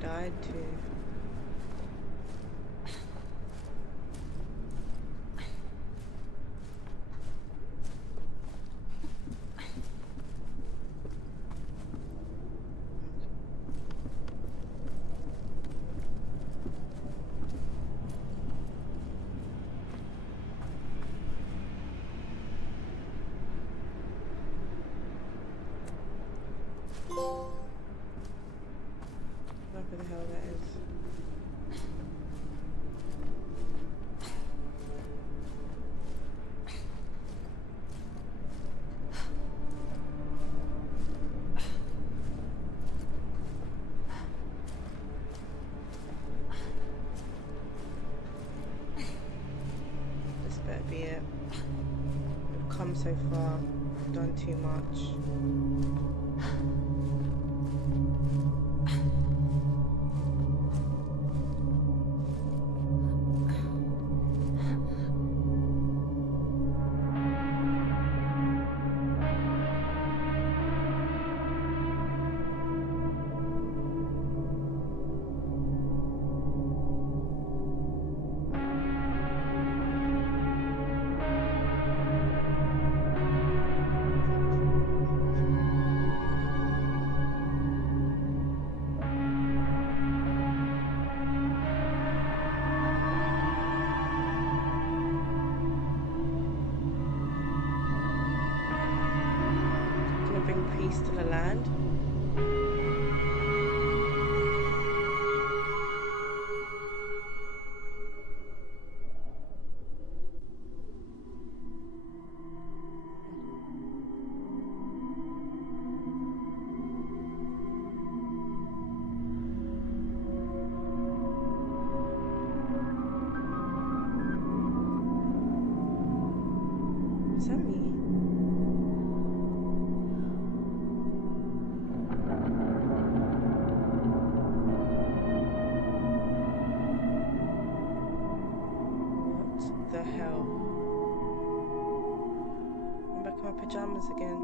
Died to. Whatever the hell that is. This better be it. We've come so far, done too much. bring peace to the land. Is that me? What the hell? I'm back in my pajamas again.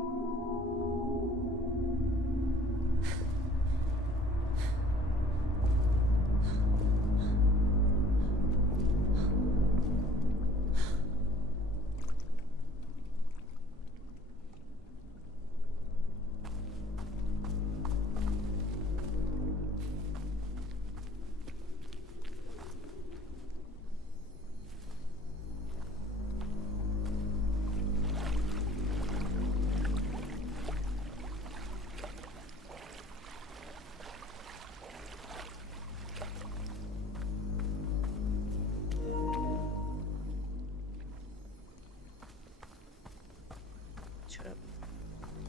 Shut up.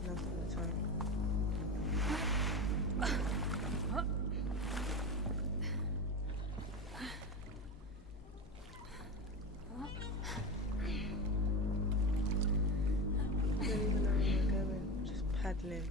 None of the time. I don't even know where we're going. Just paddling.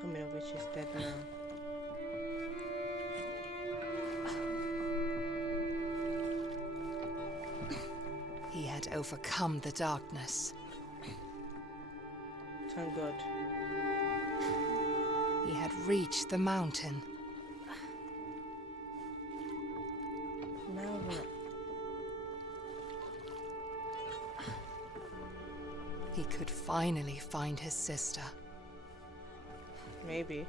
Tell me the witch is dead now. He had overcome the darkness. Thank God. He had reached the mountain. Now what? He could finally find his sister. Maybe.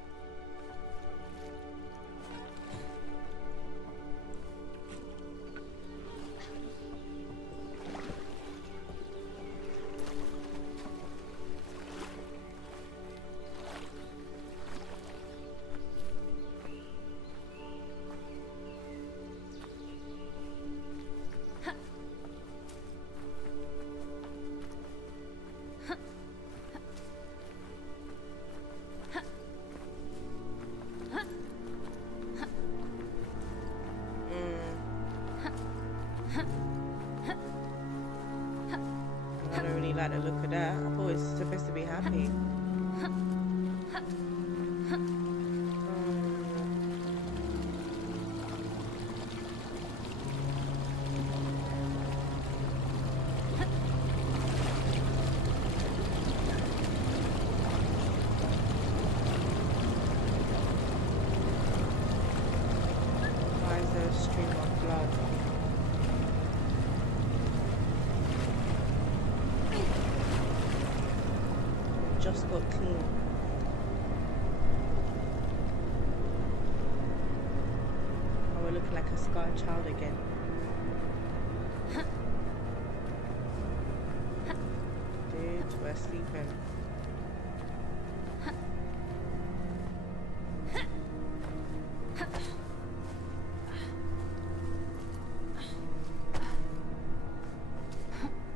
I don't really like the look of that. I thought it's supposed to be happy. Why is there a stream of blood? Just got clean. Oh, we're looking like a scarred child again. Dude, we're sleeping.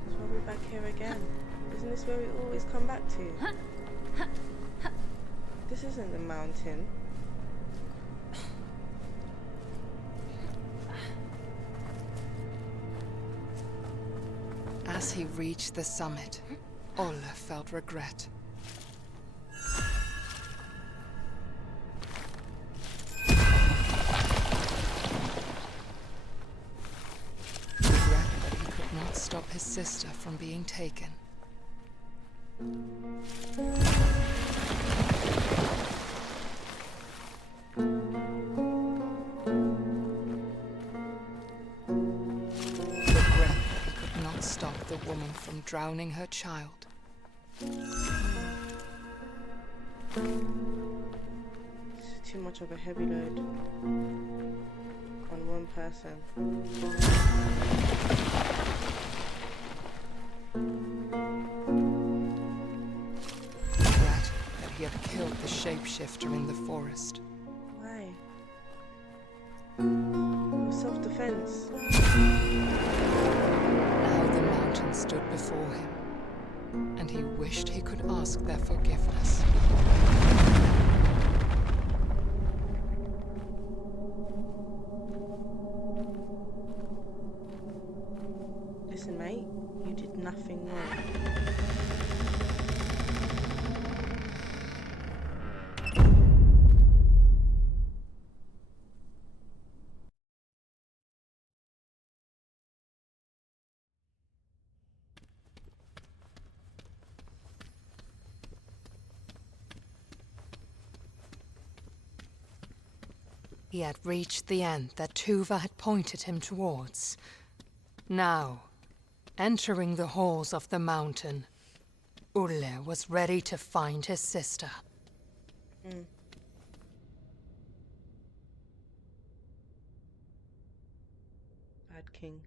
So are we back here again? Isn't this where we always come back to? This isn't the mountain. As he reached the summit, Olle felt regret. Regret that he could not stop his sister from being taken. Regret that he could not stop the woman from drowning her child. It's too much of a heavy load on one person. Regret that he had killed the shapeshifter in the forest. Why? It was self-defense. Now the mountain stood before him, and he wished he could ask their forgiveness. Listen, mate, you did nothing wrong. He had reached the end that Tuva had pointed him towards. Now, entering the halls of the mountain, Olle was ready to find his sister. Bad king.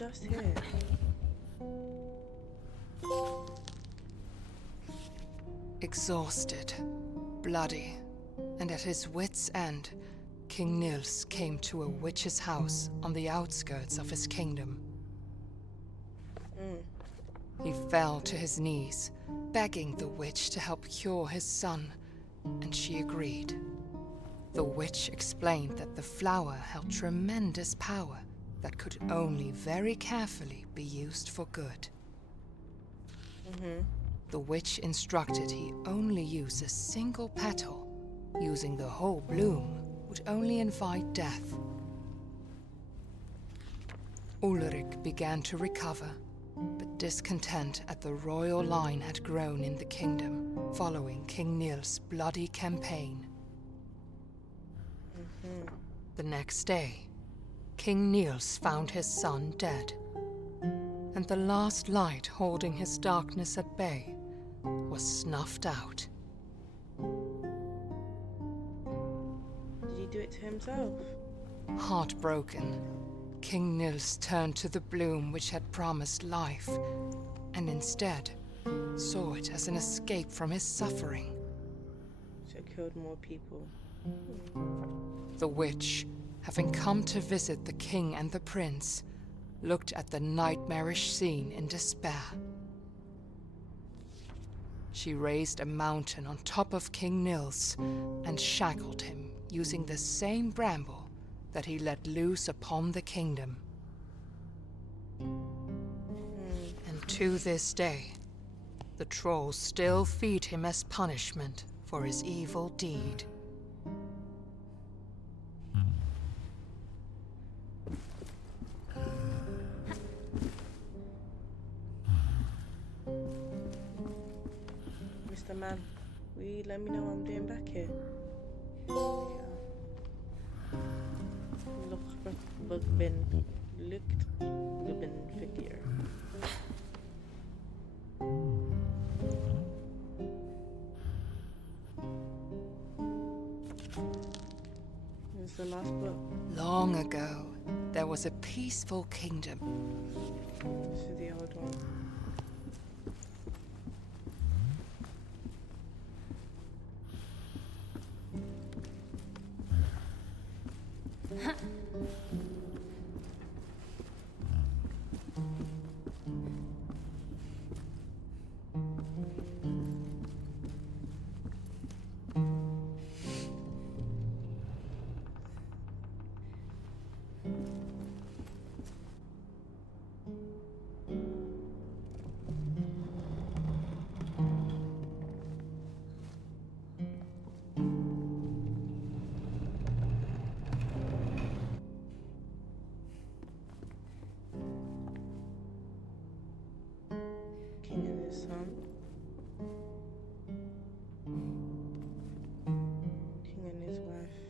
just here? Exhausted, bloody, and at his wits' end, King Nils came to a witch's house on the outskirts of his kingdom. He fell to his knees, begging the witch to help cure his son, and she agreed. The witch explained that the flower held tremendous power that could only very carefully be used for good. The witch instructed he only use a single petal. Using the whole bloom would only invite death. Ulrich began to recover, but discontent at the royal line had grown in the kingdom following King Nils' bloody campaign. The next day, King Nils found his son dead, and the last light holding his darkness at bay was snuffed out. Did he do it to himself? Heartbroken, King Nils turned to the bloom which had promised life, and instead saw it as an escape from his suffering. So it killed more people. The witch, having come to visit the king and the prince, looked at the nightmarish scene in despair. She raised a mountain on top of King Nils and shackled him using the same bramble that he let loose upon the kingdom. And to this day, the trolls still feed him as punishment for his evil deed. Mr. Man, will you let me know what I'm doing back here? Lukt figure. This is the last book. Long ago, there was a peaceful kingdom. This is the old one. King and his son. King and his wife.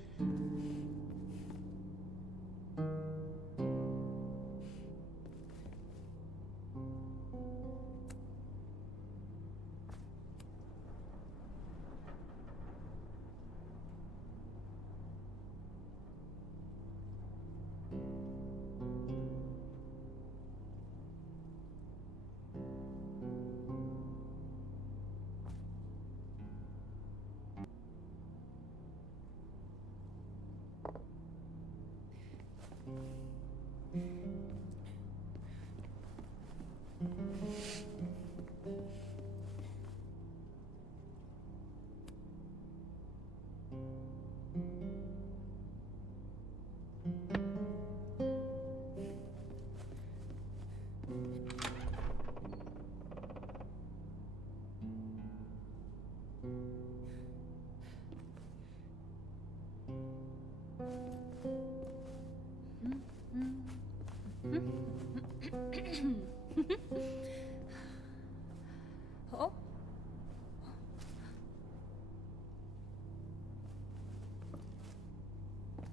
Oh,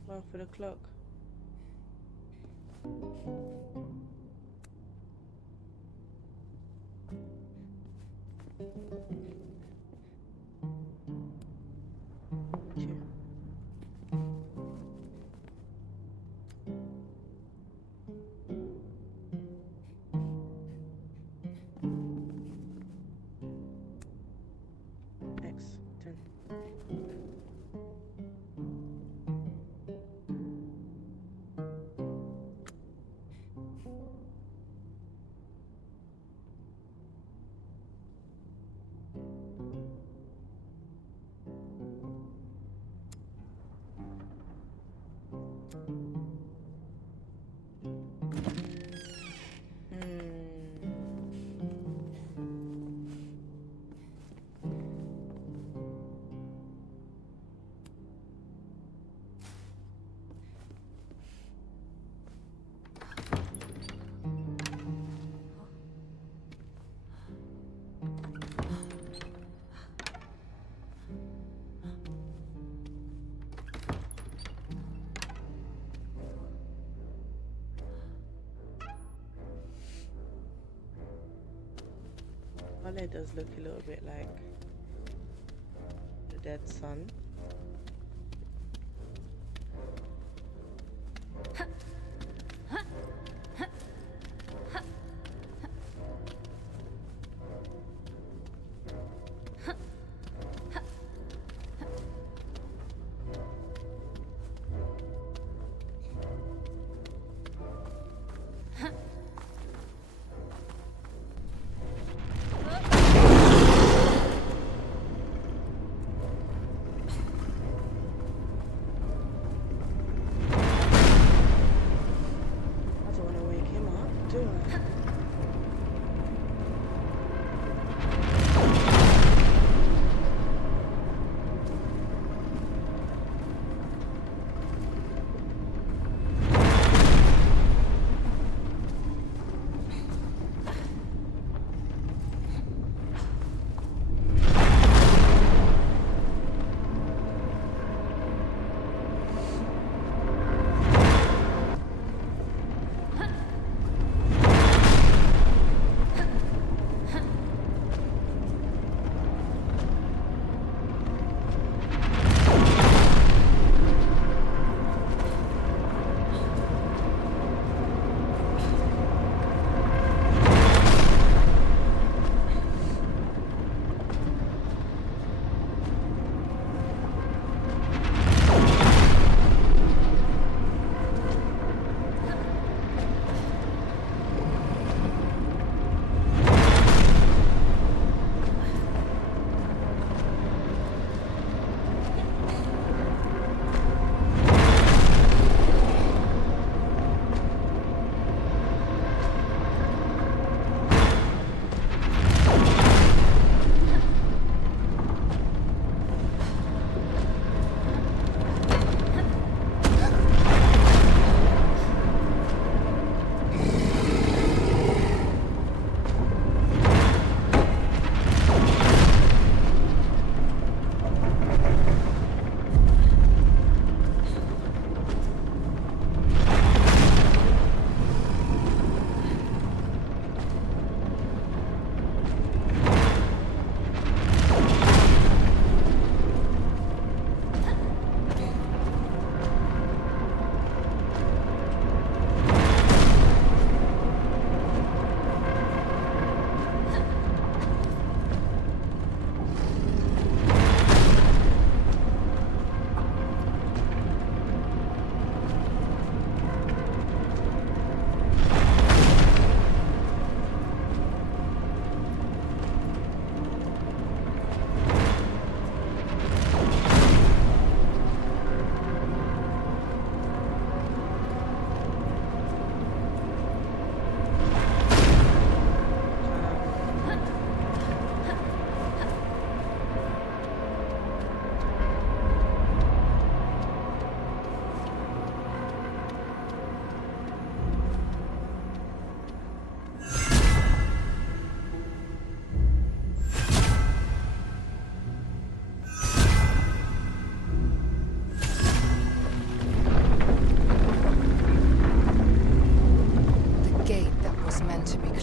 Well, for the clock. Okay. Olle does look a little bit like the dead son.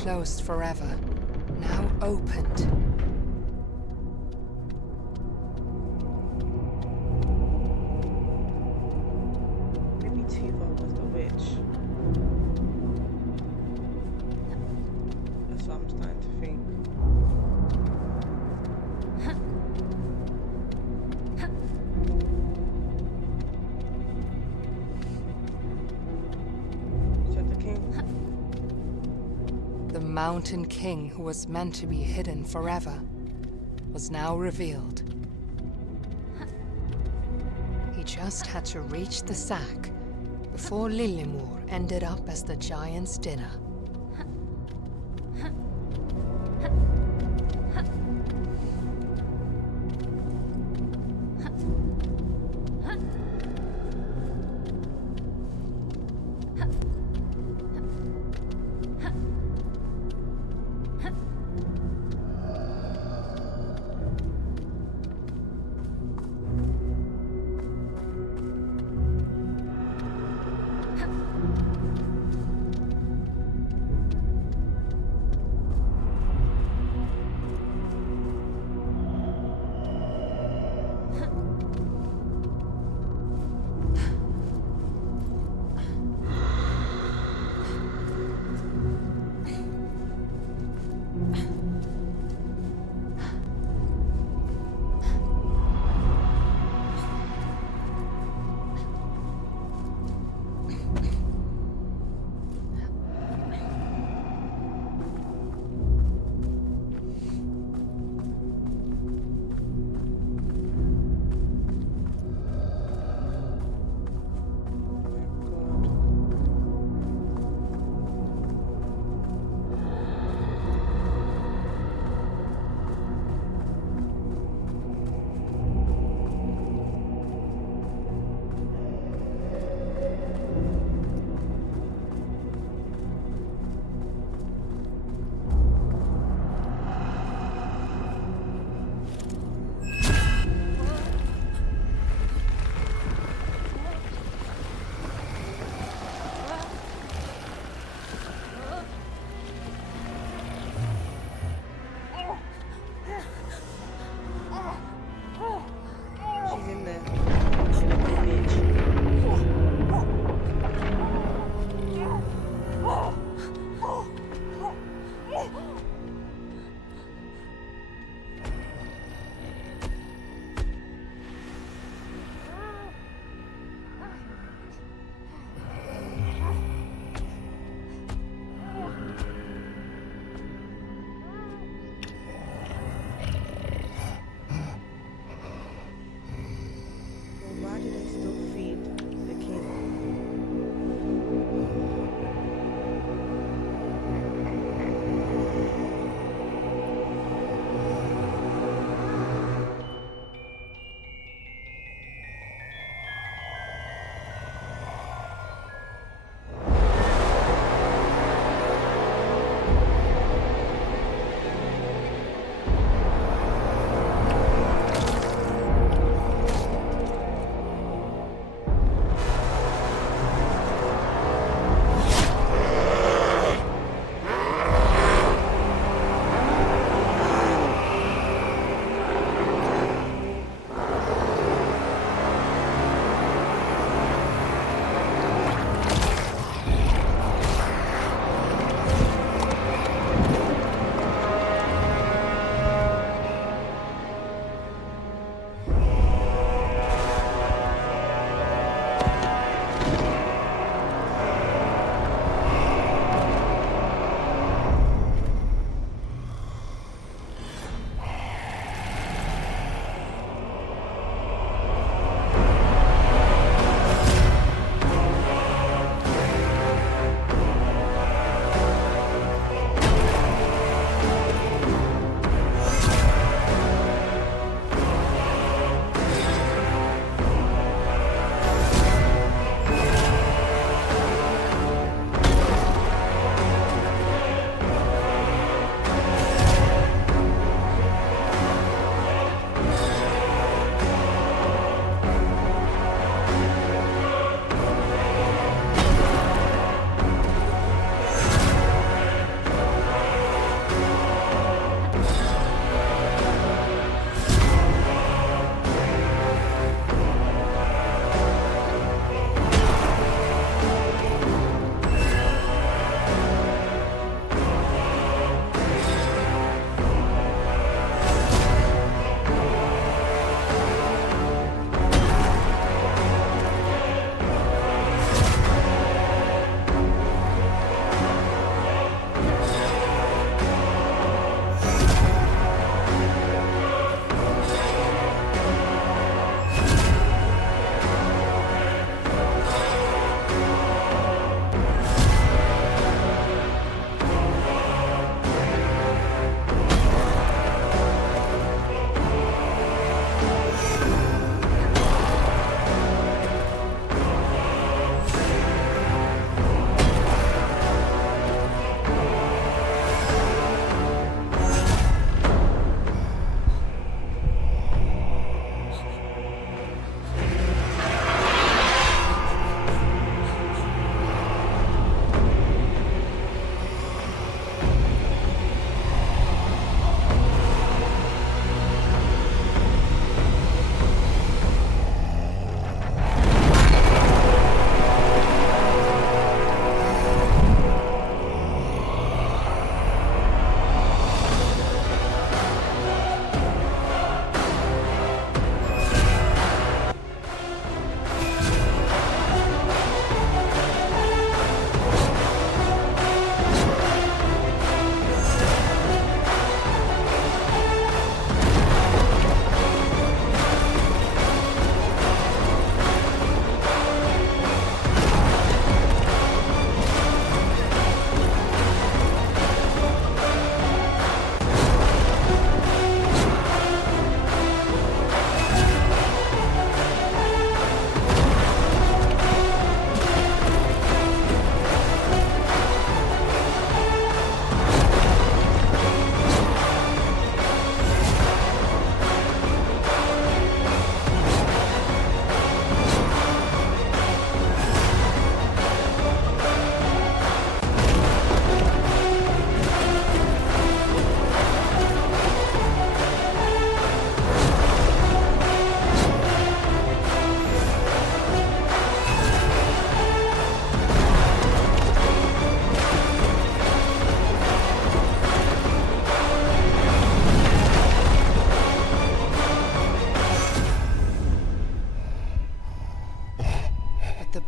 Closed forever, now opened. Maybe Tuva was the witch. That's what I'm starting to think. Is that the king? The Mountain King, who was meant to be hidden forever, was now revealed. He just had to reach the sack before Lillemor ended up as the giant's dinner.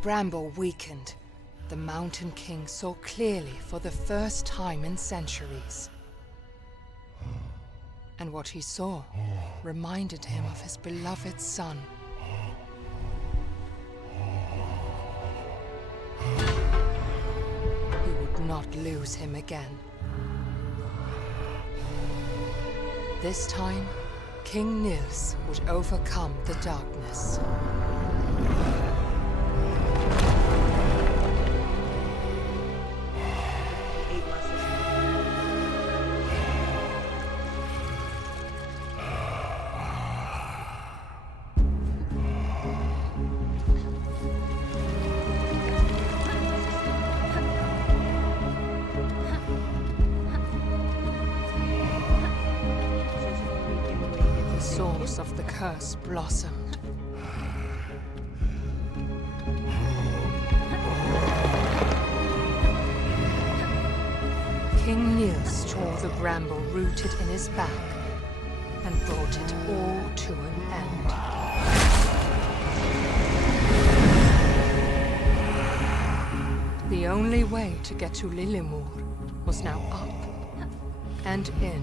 bramble weakened, the Mountain King saw clearly for the first time in centuries. And what he saw reminded him of his beloved son. He would not lose him again. This time, King Nils would overcome the darkness. He ate my sister. The source of the curse blossomed. King Niels tore the bramble rooted in his back and brought it all to an end. The only way to get to Lillemor was now up and in.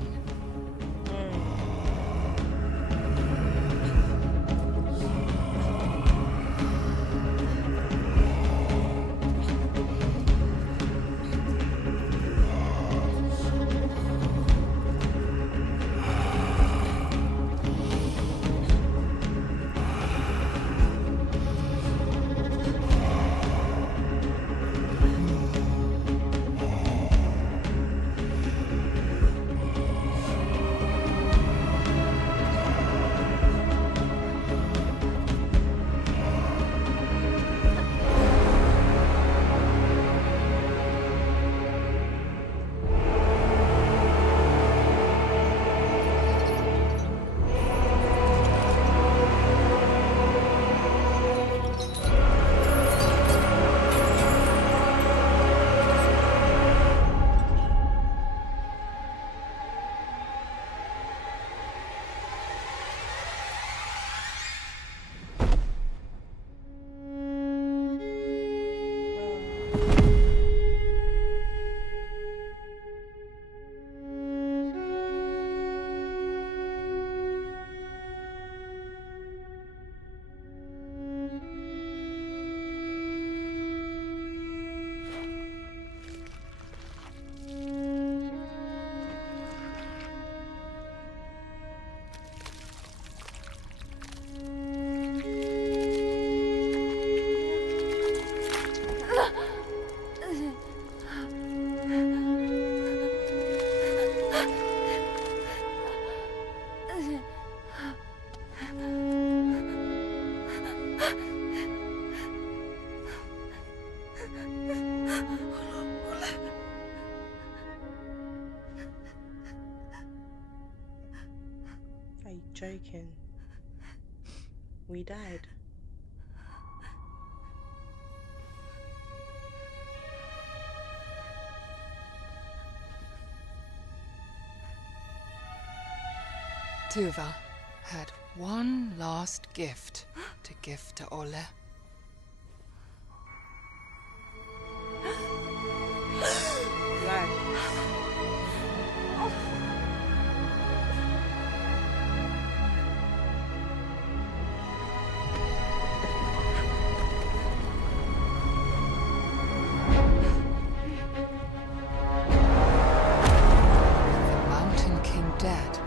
Are you joking? We died. Tuva had one last gift to give to Olle. Life. The Mountain King dead,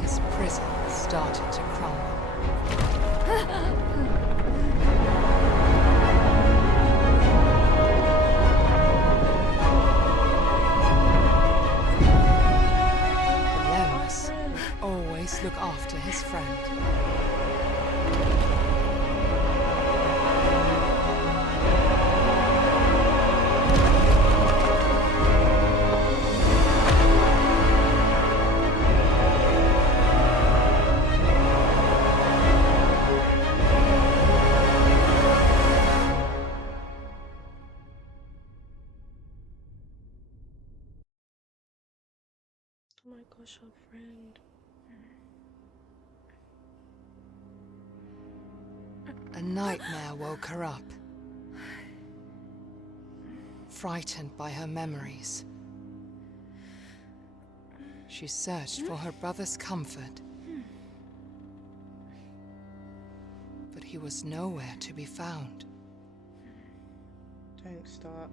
his prison started to crumble. Lemus would always look after his friend. Oh my gosh, our friend. A nightmare woke her up. frightened by her memories. She searched for her brother's comfort, but he was nowhere to be found. Don't start.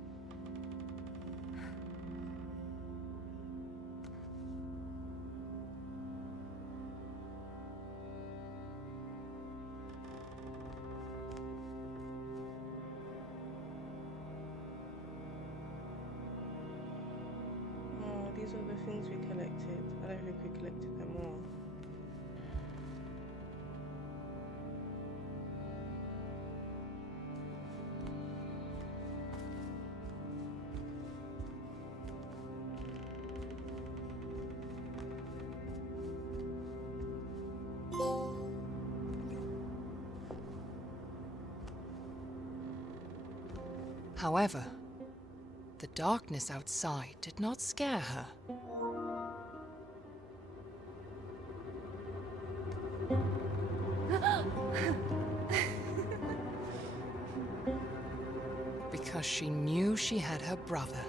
These are the things we collected. I don't think we collected them all. However, the darkness outside did not scare her. Because she knew she had her brother.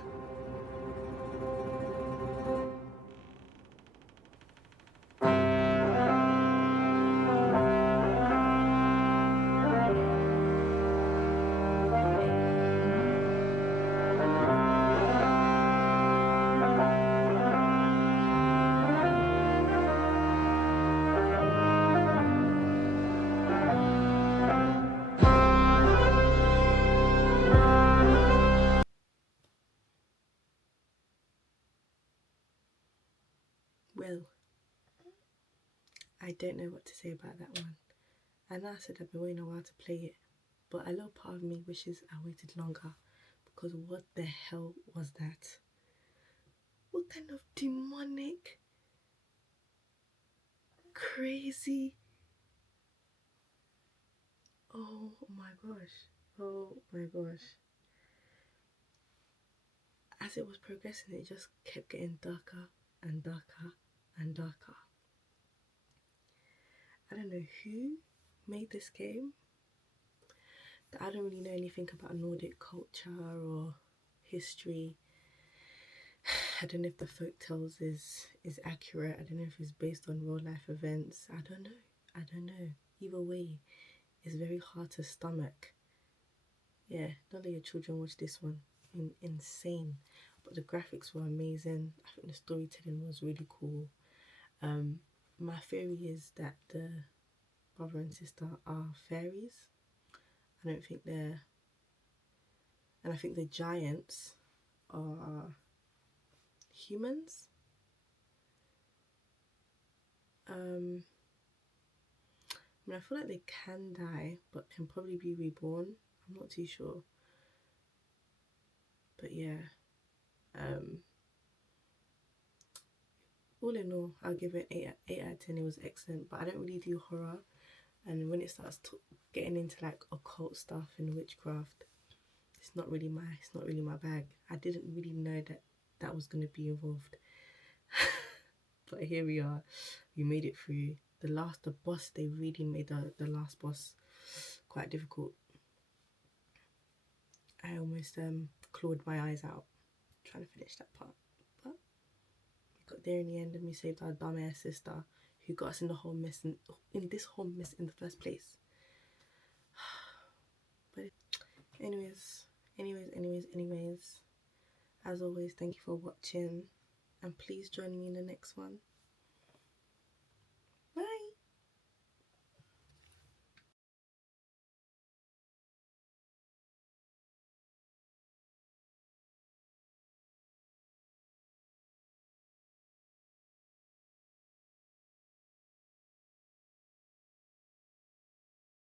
Well, I don't know what to say about that one. I know I said I've been waiting a while to play it, but a little part of me wishes I waited longer, because what the hell was that? What kind of demonic, crazy... Oh my gosh. Oh my gosh. As it was progressing, it just kept getting darker and darker and darker. I don't know who made this game. I don't really know anything about Nordic culture or history. I don't know if the folk tales is accurate. I don't know if it's based on real life events. I don't know. Either way, it's very hard to stomach. Yeah, don't let your children watch this one. Insane. But the graphics were amazing. I think the storytelling was really cool. My theory is that the brother and sister are fairies. I don't think they're... And I think the giants are humans. I mean, I feel like they can die, but can probably be reborn. I'm not too sure. But yeah. All in all, I'll give it 8 out of 10. It was excellent, but I don't really do horror. And when it starts getting into like occult stuff and witchcraft, it's not really my bag. I didn't really know that was going to be involved. But here we are. We made it through. The boss, they really made the last boss quite difficult. I almost clawed my eyes out trying to finish that part. But we got there in the end, and we saved our dumbass sister who got us in the whole mess, in this whole mess in the first place. But anyways, as always, thank you for watching, and please join me in the next one.